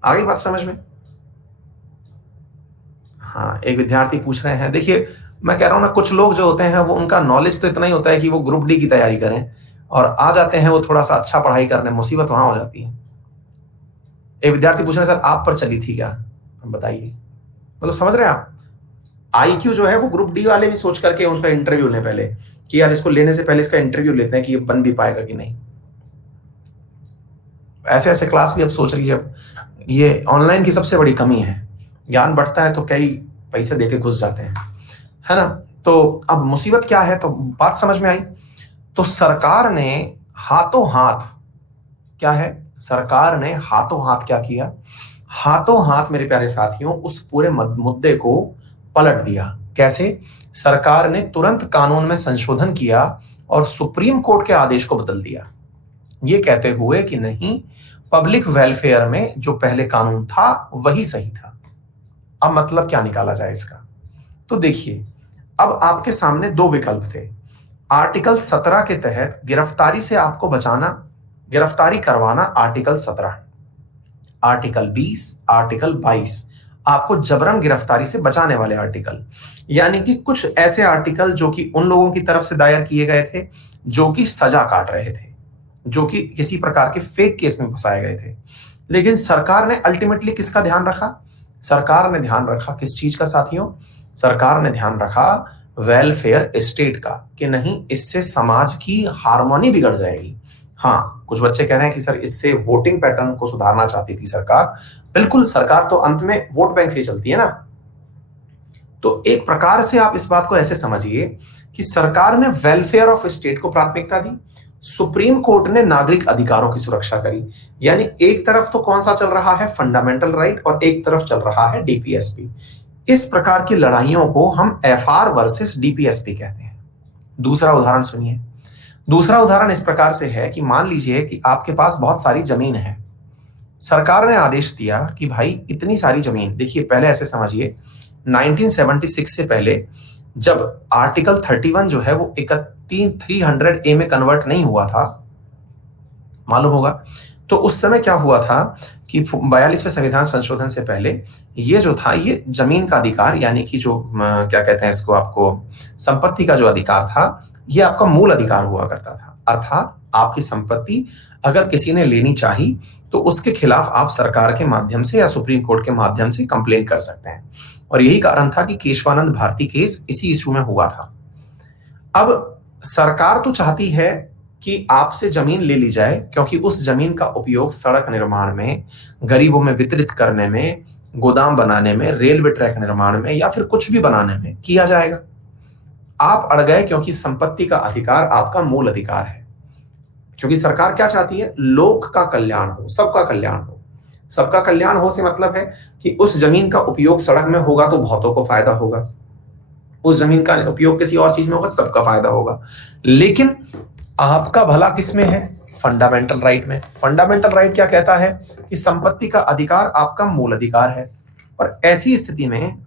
आ गई बात समझ में? हाँ, एक विद्यार्थी पूछ रहे हैं, देखिए मैं कह रहा हूं ना, कुछ लोग जो होते हैं वो उनका नॉलेज तो इतना ही होता है कि वो ग्रुप डी की तैयारी करें और आ जाते हैं वो थोड़ा सा अच्छा पढ़ाई करने, मुसीबत वहां हो जाती है। एक विद्यार्थी पूछ रहे हैं सर आप पर चली थी क्या? बताइए, मतलब समझ रहे हैं आप, IQ जो है वो ग्रुप डी वाले भी सोच करके उसका इंटरव्यू लें पहले कि यार इसको लेने से पहले इसका इंटरव्यू लेते हैं कि ये बन भी पाएगा कि नहीं। ऐसे ऐसे क्लास भी अब सोच लीजिए। ये ऑनलाइन की सबसे बड़ी कमी है, ज्ञान बढ़ता है तो कई पैसे देके घुस जाते हैं, है ना। तो अब मुसीबत क्या है, तो बात समझ में आई। तो सरकार ने हाथों हाथ, क्या है, सरकार ने हाथों हाथ क्या किया, हाथों हाथ मेरे प्यारे साथियों उस पूरे मुद्दे को पलट दिया। कैसे? सरकार ने तुरंत कानून में संशोधन किया और सुप्रीम कोर्ट के आदेश को बदल दिया, ये कहते हुए कि नहीं, पब्लिक वेलफेयर में जो पहले कानून था वही सही था। अब मतलब क्या निकाला जाए इसका? तो देखिए, अब आपके सामने दो विकल्प थे। आर्टिकल 17 के तहत गिरफ्तारी से आपको बचाना, गिरफ्तारी करवाना आर्टिकल 17, आर्टिकल 20, आर्टिकल 22 आपको जबरन गिरफ्तारी से बचाने वाले आर्टिकल, यानी कि कुछ ऐसे आर्टिकल जो कि उन लोगों की तरफ से दायर किए गए थे जो कि सजा काट रहे थे, जो कि किसी प्रकार के फेक केस में फंसाए गए थे। लेकिन सरकार ने अल्टीमेटली किसका ध्यान रखा? सरकार ने ध्यान रखा किस चीज का साथियों? सरकार ने ध्यान रखा वेलफेयर स्टेट का, कि नहीं, इससे समाज की हार्मोनी बिगड़ जाएगी। हाँ, कुछ बच्चे कह रहे हैं कि सर इससे वोटिंग पैटर्न को सुधारना चाहती थी सरकार। बिल्कुल, सरकार तो अंत में वोट बैंक से चलती है ना। तो एक प्रकार से आप इस बात को ऐसे समझिए कि सरकार ने वेलफेयर ऑफ स्टेट को प्राथमिकता दी, सुप्रीम कोर्ट ने नागरिक अधिकारों की सुरक्षा करी। यानी एक तरफ तो कौन सा चल रहा है? फंडामेंटल राइट, और एक तरफ चल रहा है डीपीएसपी। इस प्रकार की लड़ाइयों को हम एफआर वर्सेस डीपीएसपी कहते हैं। दूसरा उदाहरण सुनिए। दूसरा उदाहरण इस प्रकार से है कि मान लीजिए कि आपके पास बहुत सारी जमीन है। सरकार ने आदेश दिया कि भाई इतनी सारी जमीन, देखिए पहले ऐसे समझिए, 1976 से पहले जब आर्टिकल 31 जो है वो 300A में कन्वर्ट नहीं हुआ था, मालूम होगा, तो उस समय क्या हुआ था कि 42वें संविधान संशोधन से पहले ये जो था, ये जमीन का अधिकार, यानी कि जो क्या कहते हैं इसको, आपको संपत्ति का जो अधिकार था, ये आपका मूल अधिकार हुआ करता था। अर्थात आपकी संपत्ति अगर किसी ने लेनी चाहिए तो उसके खिलाफ आप सरकार के माध्यम से या सुप्रीम कोर्ट के माध्यम से कंप्लेंट कर सकते हैं। और यही कारण था कि केशवानंद भारती केस इसी इशू में हुआ था। अब सरकार तो चाहती है कि आपसे जमीन ले ली जाए, क्योंकि उस जमीन का उपयोग सड़क निर्माण में, गरीबों में वितरित करने में, गोदाम बनाने में, रेलवे ट्रैक निर्माण में, या फिर कुछ भी बनाने में किया जाएगा। आप अड़ गए क्योंकि संपत्ति का अधिकार आपका मूल अधिकार है। क्योंकि सरकार क्या चाहती है? लोक का कल्याण हो, सबका कल्याण हो। सबका कल्याण हो से मतलब है कि उस जमीन का उपयोग सड़क में होगा तो बहुतों को फायदा होगा, उस जमीन का उपयोग किसी और चीज में होगा, सबका फायदा होगा। लेकिन आपका भला किसमें है? फंडामेंटल राइट में। फंडामेंटल राइट क्या कहता है? कि संपत्ति का अधिकार आपका मूल अधिकार है। और ऐसी स्थिति में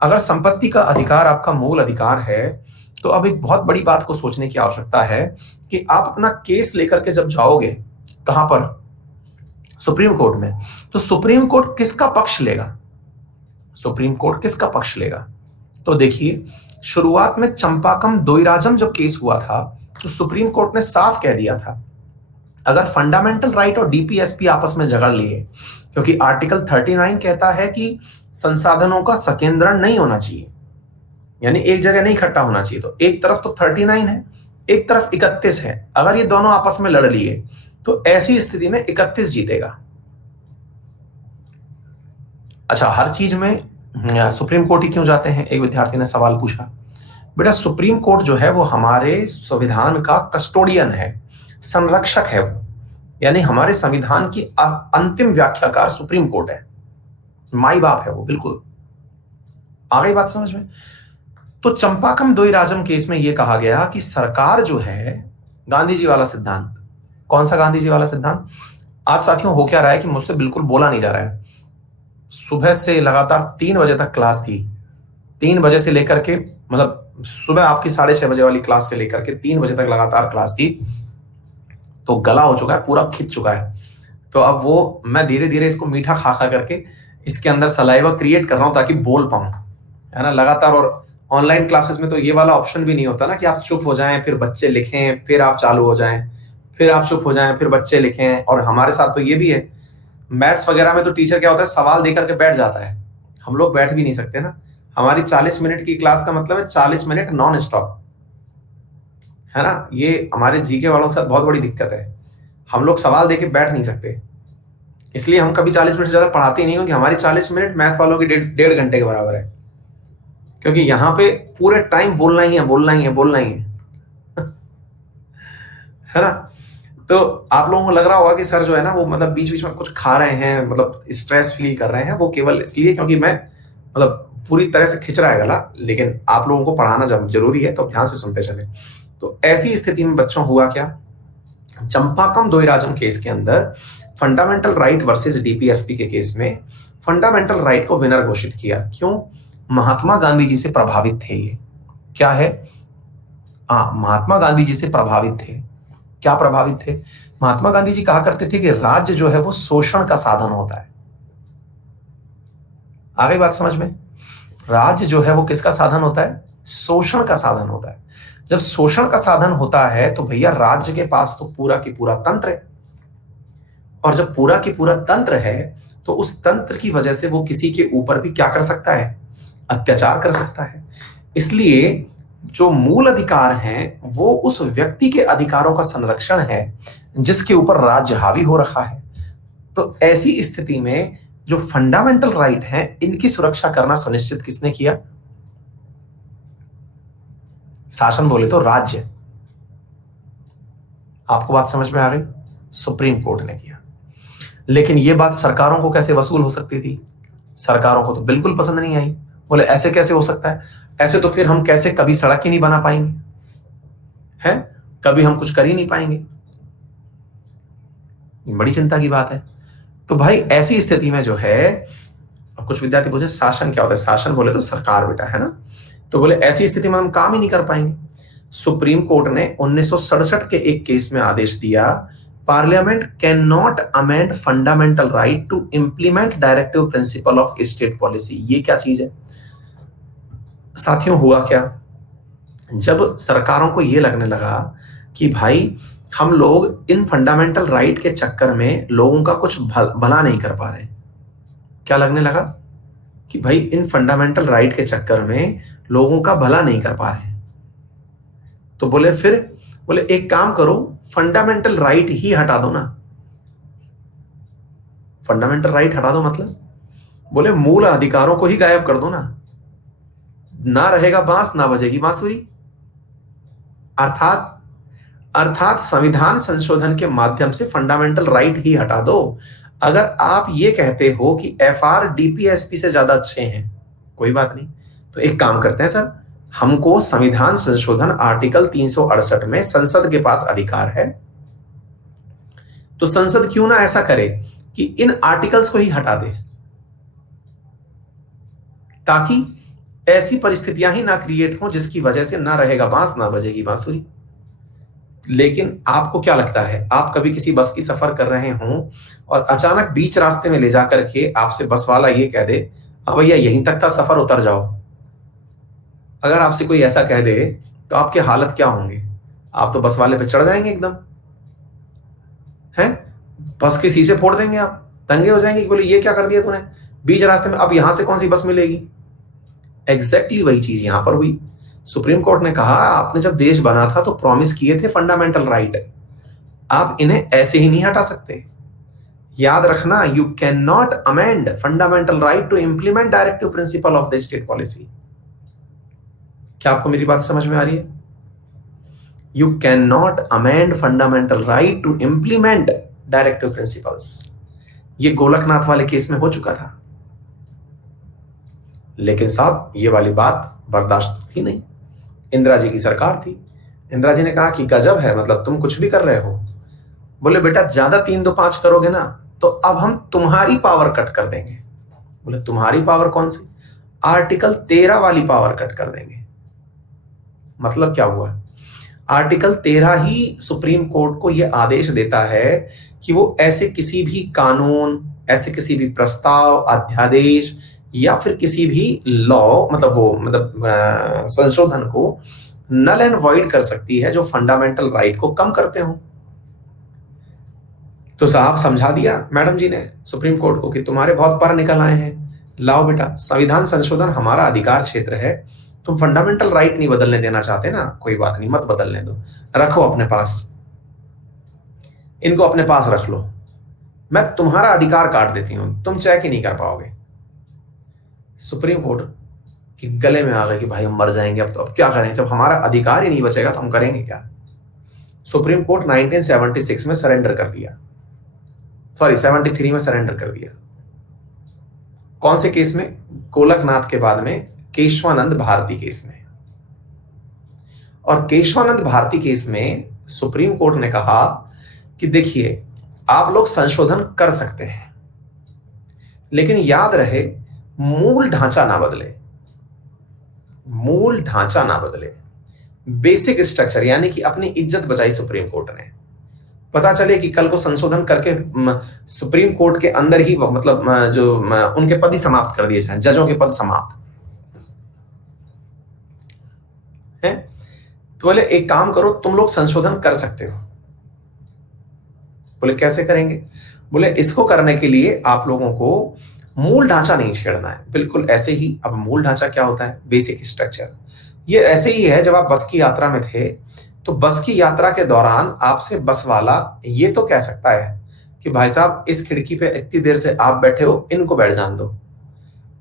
अगर संपत्ति का अधिकार आपका मूल अधिकार है, तो अब एक बहुत बड़ी बात को सोचने की आवश्यकता है कि आप अपना केस लेकर के जब जाओगे, कहां पर? सुप्रीम कोर्ट में, तो सुप्रीम कोर्ट किसका पक्ष लेगा? सुप्रीम कोर्ट किसका पक्ष लेगा? तो देखिए, शुरुआत में चंपाकम दोइराजम जब केस हुआ था, तो सुप्रीम कोर्ट ने साफ कह दिया था, अगर फंडामेंटल राइट और डीपीएसपी आपस में झगड़ लिए, क्योंकि आर्टिकल 39 कहता है कि संसाधनों का संकेंद्रण नहीं होना चाहिए, यानी एक जगह नहीं इकट्ठा होना चाहिए। तो एक तरफ तो 39 है, एक तरफ 31 है। अगर ये दोनों आपस में लड़ लिए तो ऐसी स्थिति में 31 जीतेगा। अच्छा, हर चीज में सुप्रीम कोर्ट ही क्यों जाते हैं? एक विद्यार्थी ने सवाल पूछा। बेटा, सुप्रीम कोर्ट जो है वो हमारे संविधान का कस्टोडियन है, संरक्षक है वो, यानी हमारे संविधान की अंतिम व्याख्याकार सुप्रीम कोर्ट है, माई बाप है वो, बिल्कुल। आ गई बात समझ में? तो चंपाकम दोइराजम केस में यह कहा गया कि सरकार जो है, गांधी जी वाला सिद्धांत। कौन सा गांधी जी वाला सिद्धांत? आज साथियों हो क्या रहा है कि मुझसे बिल्कुल बोला नहीं जा रहा है। सुबह से लगातार 3 बजे तक क्लास थी, 3 बजे से लेकर के, मतलब सुबह आपकी 6:30 बजे वाली क्लास से लेकर के 3 बजे तक लगातार क्लास थी, तो गला हो चुका है, पूरा खिंच चुका है। तो अब वो मैं धीरे धीरे इसको मीठा खा खा करके इसके अंदर सलाइवा क्रिएट कर रहा हूं ताकि बोल पाऊं, है ना, लगातार। और ऑनलाइन क्लासेस में तो ये वाला ऑप्शन भी नहीं होता ना कि आप चुप हो जाएं, फिर बच्चे लिखें, फिर आप चालू हो जाएं, फिर आप चुप हो जाएं, फिर बच्चे लिखें। और हमारे साथ तो ये भी है, मैथ्स वगैरह में तो टीचर क्या होता है, सवाल दे करके बैठ जाता है, हम लोग बैठ भी नहीं सकते ना। हमारी 40 मिनट की क्लास का मतलब है 40 मिनट नॉन स्टॉप, है ना। ये हमारे जीके वालों के साथ बहुत बड़ी दिक्कत है, हम लोग सवाल देके बैठ नहीं सकते। इसलिए हम कभी 40 मिनट से ज्यादा पढ़ाते ही नहीं, क्योंकि हमारी 40 मिनट मैथ वालों की 1.5 घंटे के बराबर है, क्योंकि यहाँ पे पूरे टाइम बोलना ही है, बोलना ही है, बोलना ही है ना। तो आप लोगों को लग रहा होगा कि सर जो है ना वो बीच बीच में कुछ खा रहे हैं, स्ट्रेस फील कर रहे हैं। वो केवल इसलिए क्योंकि मैं पूरी तरह से खिंच रहा है गला, लेकिन आप लोगों को पढ़ाना जब जरूरी है तो ध्यान से सुनते चले। तो ऐसी स्थिति में बच्चों हुआ क्या, चंपाकम दोयराजन केस के अंदर फंडामेंटल राइट वर्सेस डीपीएसपी के केस में फंडामेंटल राइट को विनर घोषित किया। क्यों? महात्मा गांधी जी से प्रभावित थे ये। क्या है? महात्मा गांधी जी से प्रभावित थे। क्या प्रभावित थे? महात्मा गांधी जी कहा करते थे कि राज्य जो है वो शोषण का साधन होता है। आ गई बात समझ में? राज्य जो है वो किसका साधन होता है? शोषण का साधन होता है। जब शोषण का साधन होता है तो भैया राज्य के पास तो पूरा की पूरा तंत्र है, और जब पूरा की पूरा तंत्र है तो उस तंत्र की वजह से वो किसी के ऊपर भी क्या कर सकता है? अत्याचार कर सकता है। इसलिए जो मूल अधिकार हैं वो उस व्यक्ति के अधिकारों का संरक्षण है जिसके ऊपर राज्य हावी हो रखा है। तो ऐसी स्थिति में जो फंडामेंटल राइट हैं इनकी सुरक्षा करना सुनिश्चित किसने किया? शासन बोले तो राज्य। आपको बात समझ में आ गई? सुप्रीम कोर्ट ने किया। लेकिन यह बात सरकारों को कैसे वसूल हो सकती थी? सरकारों को तो बिल्कुल पसंद नहीं आई। बोले ऐसे कैसे हो सकता है, ऐसे तो फिर हम कैसे कभी सड़क ही नहीं बना पाएंगे, हैं कभी हम कुछ कर ही नहीं पाएंगे। बड़ी चिंता की बात है। तो भाई ऐसी स्थिति में जो है, अब कुछ विद्यार्थी पूछे शासन क्या होता है? शासन बोले तो सरकार बेटा, है ना? तो बोले ऐसी स्थिति में हम काम ही नहीं कर पाएंगे। सुप्रीम कोर्ट ने 1967 के एक केस में आदेश दिया, parliament can not amend fundamental right to implement directive principle of state policy. ये क्या चीज है साथियों? हुआ क्या, जब सरकारों को यह लगने लगा कि भाई हम लोग इन फंडामेंटल राइट के चक्कर में लोगों का कुछ भला नहीं कर पा रहे, क्या लगने लगा कि भाई इन फंडामेंटल राइट के चक्कर में लोगों का भला नहीं कर पा रहे, तो बोले एक काम करो, फंडामेंटल राइट ही हटा दो ना। फंडामेंटल राइट हटा दो मतलब बोले मूल अधिकारों को ही गायब कर दो ना रहेगा बांस ना बजेगी बांसुरी। अर्थात संविधान संशोधन के माध्यम से फंडामेंटल राइट ही हटा दो। अगर आप ये कहते हो कि एफआर डीपीएसपी से ज्यादा अच्छे हैं, कोई बात नहीं, तो एक काम करते हैं सर, हमको संविधान संशोधन आर्टिकल 368 में संसद के पास अधिकार है, तो संसद क्यों ना ऐसा करे कि इन आर्टिकल्स को ही हटा दे, ताकि ऐसी परिस्थितियां ही ना क्रिएट हो जिसकी वजह से ना रहेगा बांस ना बजेगी बांसुरी। लेकिन आपको क्या लगता है, आप कभी किसी बस की सफर कर रहे हों और अचानक बीच रास्ते में ले जाकर के आपसे बस वाला ये कह दे, हाँ भैया यहीं तक था सफर, उतर जाओ। अगर आपसे कोई ऐसा कह दे तो आपके हालत क्या होंगे? आप तो बस वाले पे चढ़ जाएंगे एकदम, हैं? बस के शीशे फोड़ देंगे, आप दंगे हो जाएंगे कि बोले ये क्या कर दिया तूने बीच रास्ते में, अब यहां से कौन सी बस मिलेगी। एग्जैक्टली वही चीज यहां पर हुई। सुप्रीम कोर्ट ने कहा आपने जब देश बना था तो प्रॉमिस किए थे फंडामेंटल राइट, आप इन्हें ऐसे ही नहीं हटा सकते। याद रखना, you can not amend fundamental right to implement directive principle of the state policy. क्या आपको मेरी बात समझ में आ रही है? You can not amend fundamental right to implement directive principles. ये गोलकनाथ वाले केस में हो चुका था, लेकिन साहब ये वाली बात बर्दाश्त थी नहीं। इंदिरा जी की सरकार थी, इंदिरा जी ने कहा कि गजब है, मतलब तुम कुछ भी कर रहे हो। बोले बेटा ज्यादा 3 2 5 करोगे ना तो अब हम तुम्हारी पावर कट कर देंगे। बोले तुम्हारी पावर कौन सी? आर्टिकल 13 वाली पावर कट कर देंगे। मतलब क्या हुआ? आर्टिकल 13 ही सुप्रीम कोर्ट को यह आदेश देता है कि वो ऐसे किसी भी कानून, ऐसे किसी भी प्रस्ताव, अध्यादेश या फिर किसी भी लॉ मतलब संशोधन को नल एंड वॉइड कर सकती है जो फंडामेंटल राइट को कम करते हो। तो साहब समझा दिया मैडम जी ने सुप्रीम कोर्ट को कि तुम्हारे बहुत पर निकल आए हैं, लाओ बेटा संविधान संशोधन हमारा अधिकार क्षेत्र है, तुम फंडामेंटल राइट नहीं बदलने देना चाहते ना, कोई बात नहीं, मत बदलने दो, रखो अपने पास, इनको अपने पास रख लो, मैं तुम्हारा अधिकार काट देती हूं, तुम चेक ही नहीं कर पाओगे। सुप्रीम कोर्ट के गले में आ गए कि भाई हम मर जाएंगे, अब तो अब क्या करें, जब हमारा अधिकार ही नहीं बचेगा तो हम करेंगे क्या। सुप्रीम कोर्ट 1976 में सरेंडर कर दिया, सॉरी 73 में सरेंडर कर दिया। कौन से केस में? गोलकनाथ के बाद में केशवानंद भारती केस में। और केशवानंद भारती केस में सुप्रीम कोर्ट ने कहा कि देखिए, आप लोग संशोधन कर सकते हैं, लेकिन याद रहे मूल ढांचा ना बदले, मूल ढांचा ना बदले, बेसिक स्ट्रक्चर, यानी कि अपनी इज्जत बचाई सुप्रीम कोर्ट ने। पता चले कि कल को संशोधन करके सुप्रीम कोर्ट के अंदर ही मतलब जो उनके पद ही समाप्त कर दिए जाए, जजों के पद समाप्त है। तो बोले एक काम करो, तुम लोग संशोधन कर सकते हो। बोले कैसे करेंगे? बोले इसको करने के लिए आप लोगों को मूल ढांचा नहीं छेड़ना है, बिल्कुल ऐसे ही। अब मूल ढांचा क्या होता है? Basic structure. ये ऐसे ही है, जब आप बस की यात्रा में थे तो बस की यात्रा के दौरान आपसे बस वाला ये तो कह सकता है कि भाई साहब इस खिड़की पे इतनी देर से आप बैठे हो, इनको बैठ जान दो,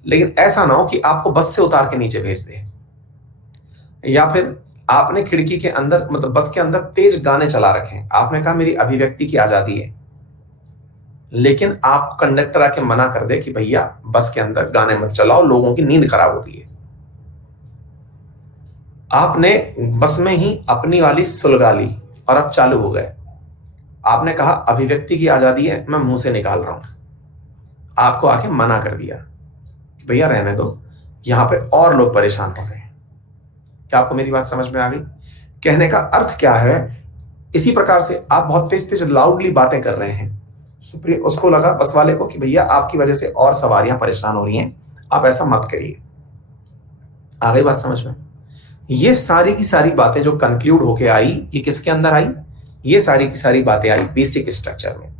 लेकिन ऐसा ना हो कि आपको बस से उतार के नीचे भेज दे। या फिर आपने खिड़की के अंदर मतलब बस के अंदर तेज गाने चला रखे हैं, आपने कहा मेरी अभिव्यक्ति की आजादी है, लेकिन आप कंडक्टर आके मना कर दे कि भैया बस के अंदर गाने मत चलाओ, लोगों की नींद खराब होती है। आपने बस में ही अपनी वाली सुलगा ली और अब चालू हो गए। आपने कहा अभिव्यक्ति की आजादी है, मैं मुंह से निकाल रहा हूं। आपको आके मना कर दिया कि भैया रहने दो, यहां पे और लोग परेशान हो रहे हैं। क्या आपको मेरी बात समझ में आ गई? कहने का अर्थ क्या है? इसी प्रकार से आप बहुत तेज तेज लाउडली बातें कर रहे हैं, उसको लगा बस वाले को कि भैया आपकी वजह से और सवारियां परेशान हो रही हैं, आप ऐसा मत करिए। आ गई बात समझ में? ये सारी की सारी बातें जो कंक्लूड होके आई, ये किसके अंदर आई? ये सारी की सारी बातें आई बेसिक स्ट्रक्चर में,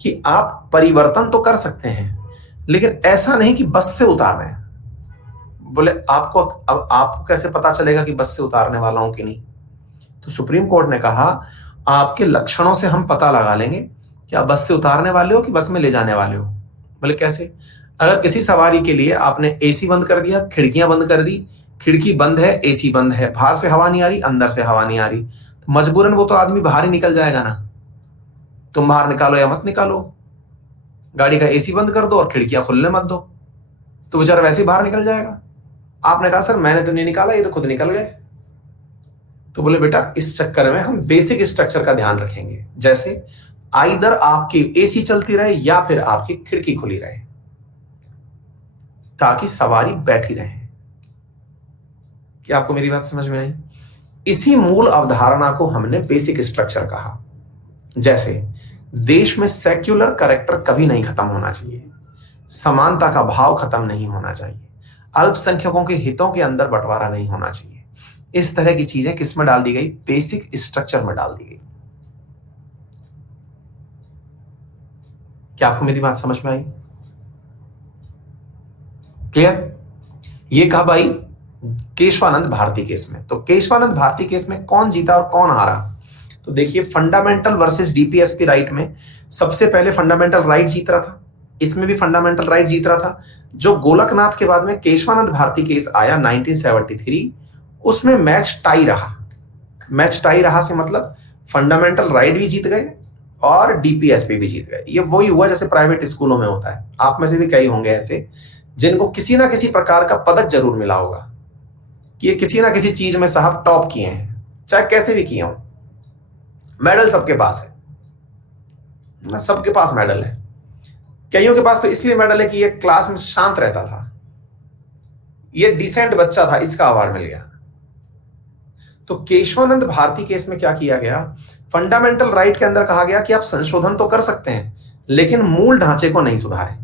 कि आप परिवर्तन तो कर सकते हैं, लेकिन ऐसा नहीं कि बस से उतार दें। बोले आपको अब आपको कैसे पता चलेगा कि बस से उतारने वाला हूं कि नहीं? तो सुप्रीम कोर्ट ने कहा आपके लक्षणों से हम पता लगा लेंगे कि आप बस से उतारने वाले हो कि बस में ले जाने वाले हो। बोले कैसे? अगर किसी सवारी के लिए आपने एसी बंद कर दिया, खिड़कियां बंद कर दी, खिड़की बंद है, एसी बंद है, बाहर से हवा नहीं आ रही, अंदर से हवा नहीं आ रही, तो मजबूरन वो तो आदमी बाहर ही निकल जाएगा ना। तुम बाहर निकालो या मत निकालो, गाड़ी का एसी बंद कर दो और खिड़कियां खुलने मत दो, तो बेचारा वैसे ही बाहर निकल जाएगा। आपने कहा सर मैंने तो नहीं निकाला, ये तो खुद निकल गए। तो बोले बेटा इस चक्कर में हम बेसिक स्ट्रक्चर का ध्यान रखेंगे, जैसे आइदर आपकी एसी चलती रहे या फिर आपकी खिड़की खुली रहे, ताकि सवारी बैठी रहे। क्या आपको मेरी बात समझ में आई? इसी मूल अवधारणा को हमने बेसिक स्ट्रक्चर कहा। जैसे देश में सेक्युलर कैरेक्टर कभी नहीं खत्म होना चाहिए, समानता का भाव खत्म नहीं होना चाहिए, अल्पसंख्यकों के हितों के अंदर बंटवारा नहीं होना चाहिए। इस तरह की चीजें किस में डाल दी गई? बेसिक स्ट्रक्चर में डाल दी गई। क्या आपको मेरी बात समझ में आई? क्लियर? ये कहा भाई केशवानंद भारती केस में। तो केशवानंद भारती केस में कौन जीता और कौन हारा? तो देखिए फंडामेंटल वर्सेस डीपीएसपी राइट में सबसे पहले फंडामेंटल राइट जीत रहा था, इसमें भी फंडामेंटल राइट जीत रहा था। जो गोलकनाथ के बाद में केशवानंद भारती केस आया 1973, उसमें मैच टाई रहा। मैच टाई रहा से मतलब फंडामेंटल राइट भी जीत गए और डीपीएसपी भी जीत गए। ये वही हुआ जैसे प्राइवेट स्कूलों में होता है। आप में से भी कई होंगे ऐसे जिनको किसी ना किसी प्रकार का पदक जरूर मिला होगा कि ये किसी ना किसी चीज में साहब टॉप किए हैं, चाहे कैसे भी किए हो। मेडल सबके पास है, सबके पास मेडल है। कईयों के पास तो इसलिए मेडल है कि ये क्लास में शांत रहता था, ये डिसेंट बच्चा था, इसका अवार्ड मिल गया। तो केशवानंद भारती केस में क्या किया गया? फंडामेंटल राइट के अंदर कहा गया कि आप संशोधन तो कर सकते हैं, लेकिन मूल ढांचे को नहीं सुधारें,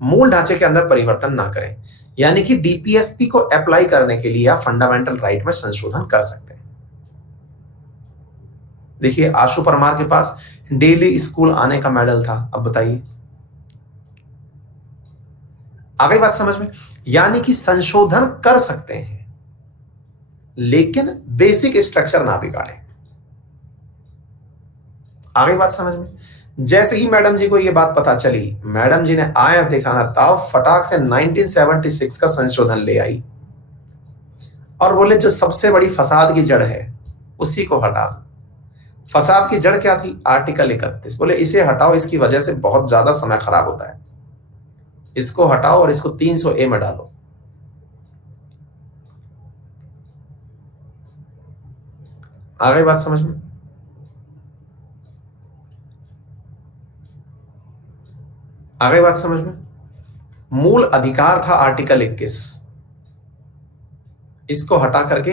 मूल ढांचे के अंदर परिवर्तन ना करें। यानी कि डीपीएसपी को अप्लाई करने के लिए आप फंडामेंटल राइट में संशोधन कर सकते हैं। देखिए आशु परमार के पास डेली स्कूल आने का मेडल था। अब बताइए आ गई बात समझ में? यानी कि संशोधन कर सकते हैं, लेकिन बेसिक स्ट्रक्चर ना बिगाड़े। आ गई बात समझ में? जैसे ही मैडम जी को यह बात पता चली, मैडम जी ने आया दिखाना था, फटाक से 1976 का संशोधन ले आई और बोले जो सबसे बड़ी फसाद की जड़ है उसी को हटा दो। फसाद की जड़ क्या थी? आर्टिकल 31। बोले इसे हटाओ, इसकी वजह से बहुत ज्यादा समय खराब होता है। इसको हटाओ और इसको 300A में डालो। आ गई बात समझ में? आ गई बात समझ में? मूल अधिकार था आर्टिकल 21, इसको हटा करके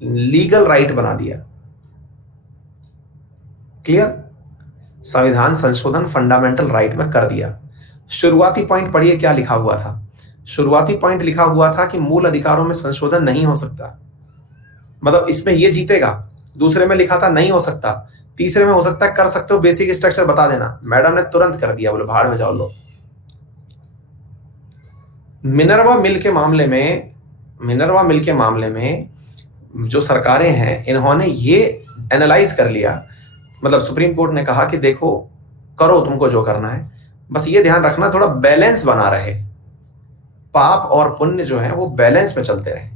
लीगल राइट बना दिया। क्लियर? संविधान संशोधन फंडामेंटल राइट में कर दिया। शुरुआती पॉइंट पढ़िए क्या लिखा हुआ था। शुरुआती पॉइंट लिखा हुआ था कि मूल अधिकारों में संशोधन नहीं हो सकता, मतलब इसमें ये जीतेगा। दूसरे में लिखा था नहीं हो सकता, तीसरे में हो सकता है, कर सकते हो, बेसिक स्ट्रक्चर बता देना। मैडम ने तुरंत कर दिया, बोले भाड़ में जाओ लो। मिनर्वा मिल के मामले में, मिनर्वा मिल के मामले में जो सरकारें हैं इन्होंने ये एनालाइज कर लिया, मतलब सुप्रीम कोर्ट ने कहा कि देखो करो तुमको जो करना है, बस ये ध्यान रखना थोड़ा बैलेंस बना रहे, पाप और पुण्य जो है वो बैलेंस में चलते रहे।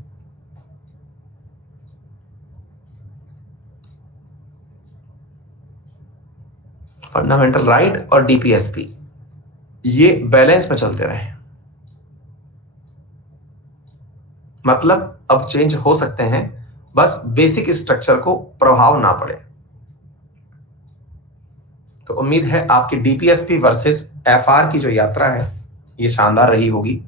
फंडामेंटल राइट और डीपीएसपी ये बैलेंस में चलते रहे, मतलब अब चेंज हो सकते हैं, बस बेसिक स्ट्रक्चर को प्रभाव ना पड़े। तो उम्मीद है आपकी डीपीएसपी वर्सेस एफआर की जो यात्रा है ये शानदार रही होगी।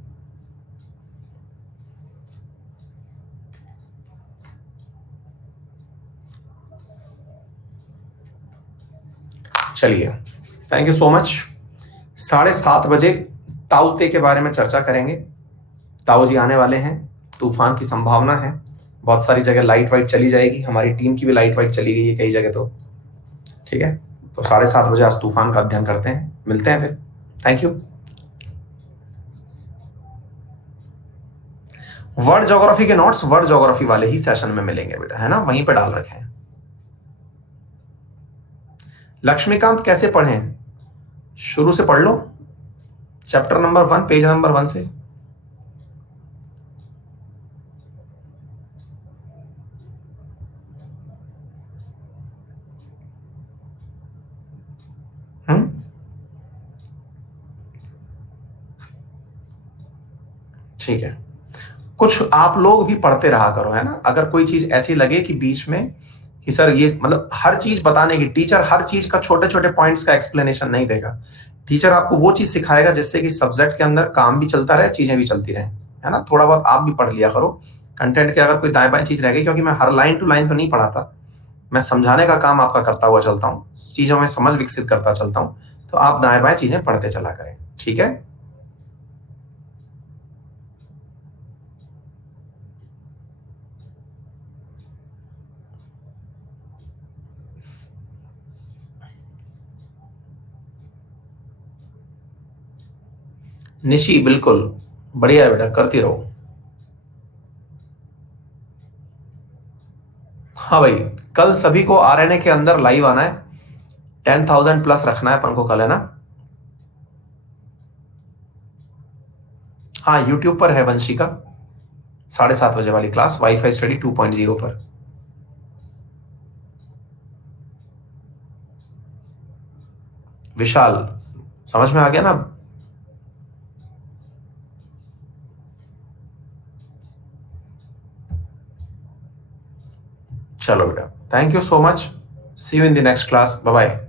चलिए, थैंक यू सो मच। 7:30 बजे ताऊ ते के बारे में चर्चा करेंगे। ताऊ जी आने वाले हैं, तूफान की संभावना है, बहुत सारी जगह लाइट वाइट चली जाएगी, हमारी टीम की भी लाइट वाइट चली गई है कई जगह। तो ठीक है, तो 7:30 बजे आज तूफान का अध्ययन करते हैं, मिलते हैं फिर। Thank you. वर्ल्ड ज्योग्राफी के नोट्स वर्ल्ड ज्योग्राफी वाले ही सेशन में मिलेंगे बेटा, है ना, वहीं पे डाल रखे हैं। लक्ष्मीकांत कैसे पढ़ें? शुरू से पढ़ लो, चैप्टर नंबर 1 पेज नंबर 1 से। ठीक है, कुछ आप लोग भी पढ़ते रहा करो, है ना। अगर कोई चीज ऐसी लगे कि बीच में कि सर ये मतलब हर चीज बताने की, टीचर हर चीज का छोटे छोटे पॉइंट्स का एक्सप्लेनेशन नहीं देगा। टीचर आपको वो चीज सिखाएगा जिससे कि सब्जेक्ट के अंदर काम भी चलता रहे, चीजें भी चलती रहे, है ना। थोड़ा बहुत आप भी पढ़ लिया करो कंटेंट के, अगर कोई दाएं बाएं चीज रह गई, क्योंकि मैं हर लाइन टू लाइन तो नहीं पढ़ाता, मैं समझाने का काम आपका करता हुआ चलता हूँ, चीजों में समझ विकसित करता चलता हूँ, तो आप दाएं बाएं चीजें पढ़ते चला करें, ठीक है। निशी बिल्कुल बढ़िया है बेटा, करती रहो। हाँ भाई, कल सभी को आरएनए के अंदर लाइव आना है, 10,000 प्लस रखना है अपन को कल, है ना। हाँ, यूट्यूब पर है वंशी का 7:30 बजे वाली क्लास, वाईफाई स्टडी 2.0 पर। विशाल, समझ में आ गया ना? चलो बेटा, thank you so much, see you in the next class, bye bye.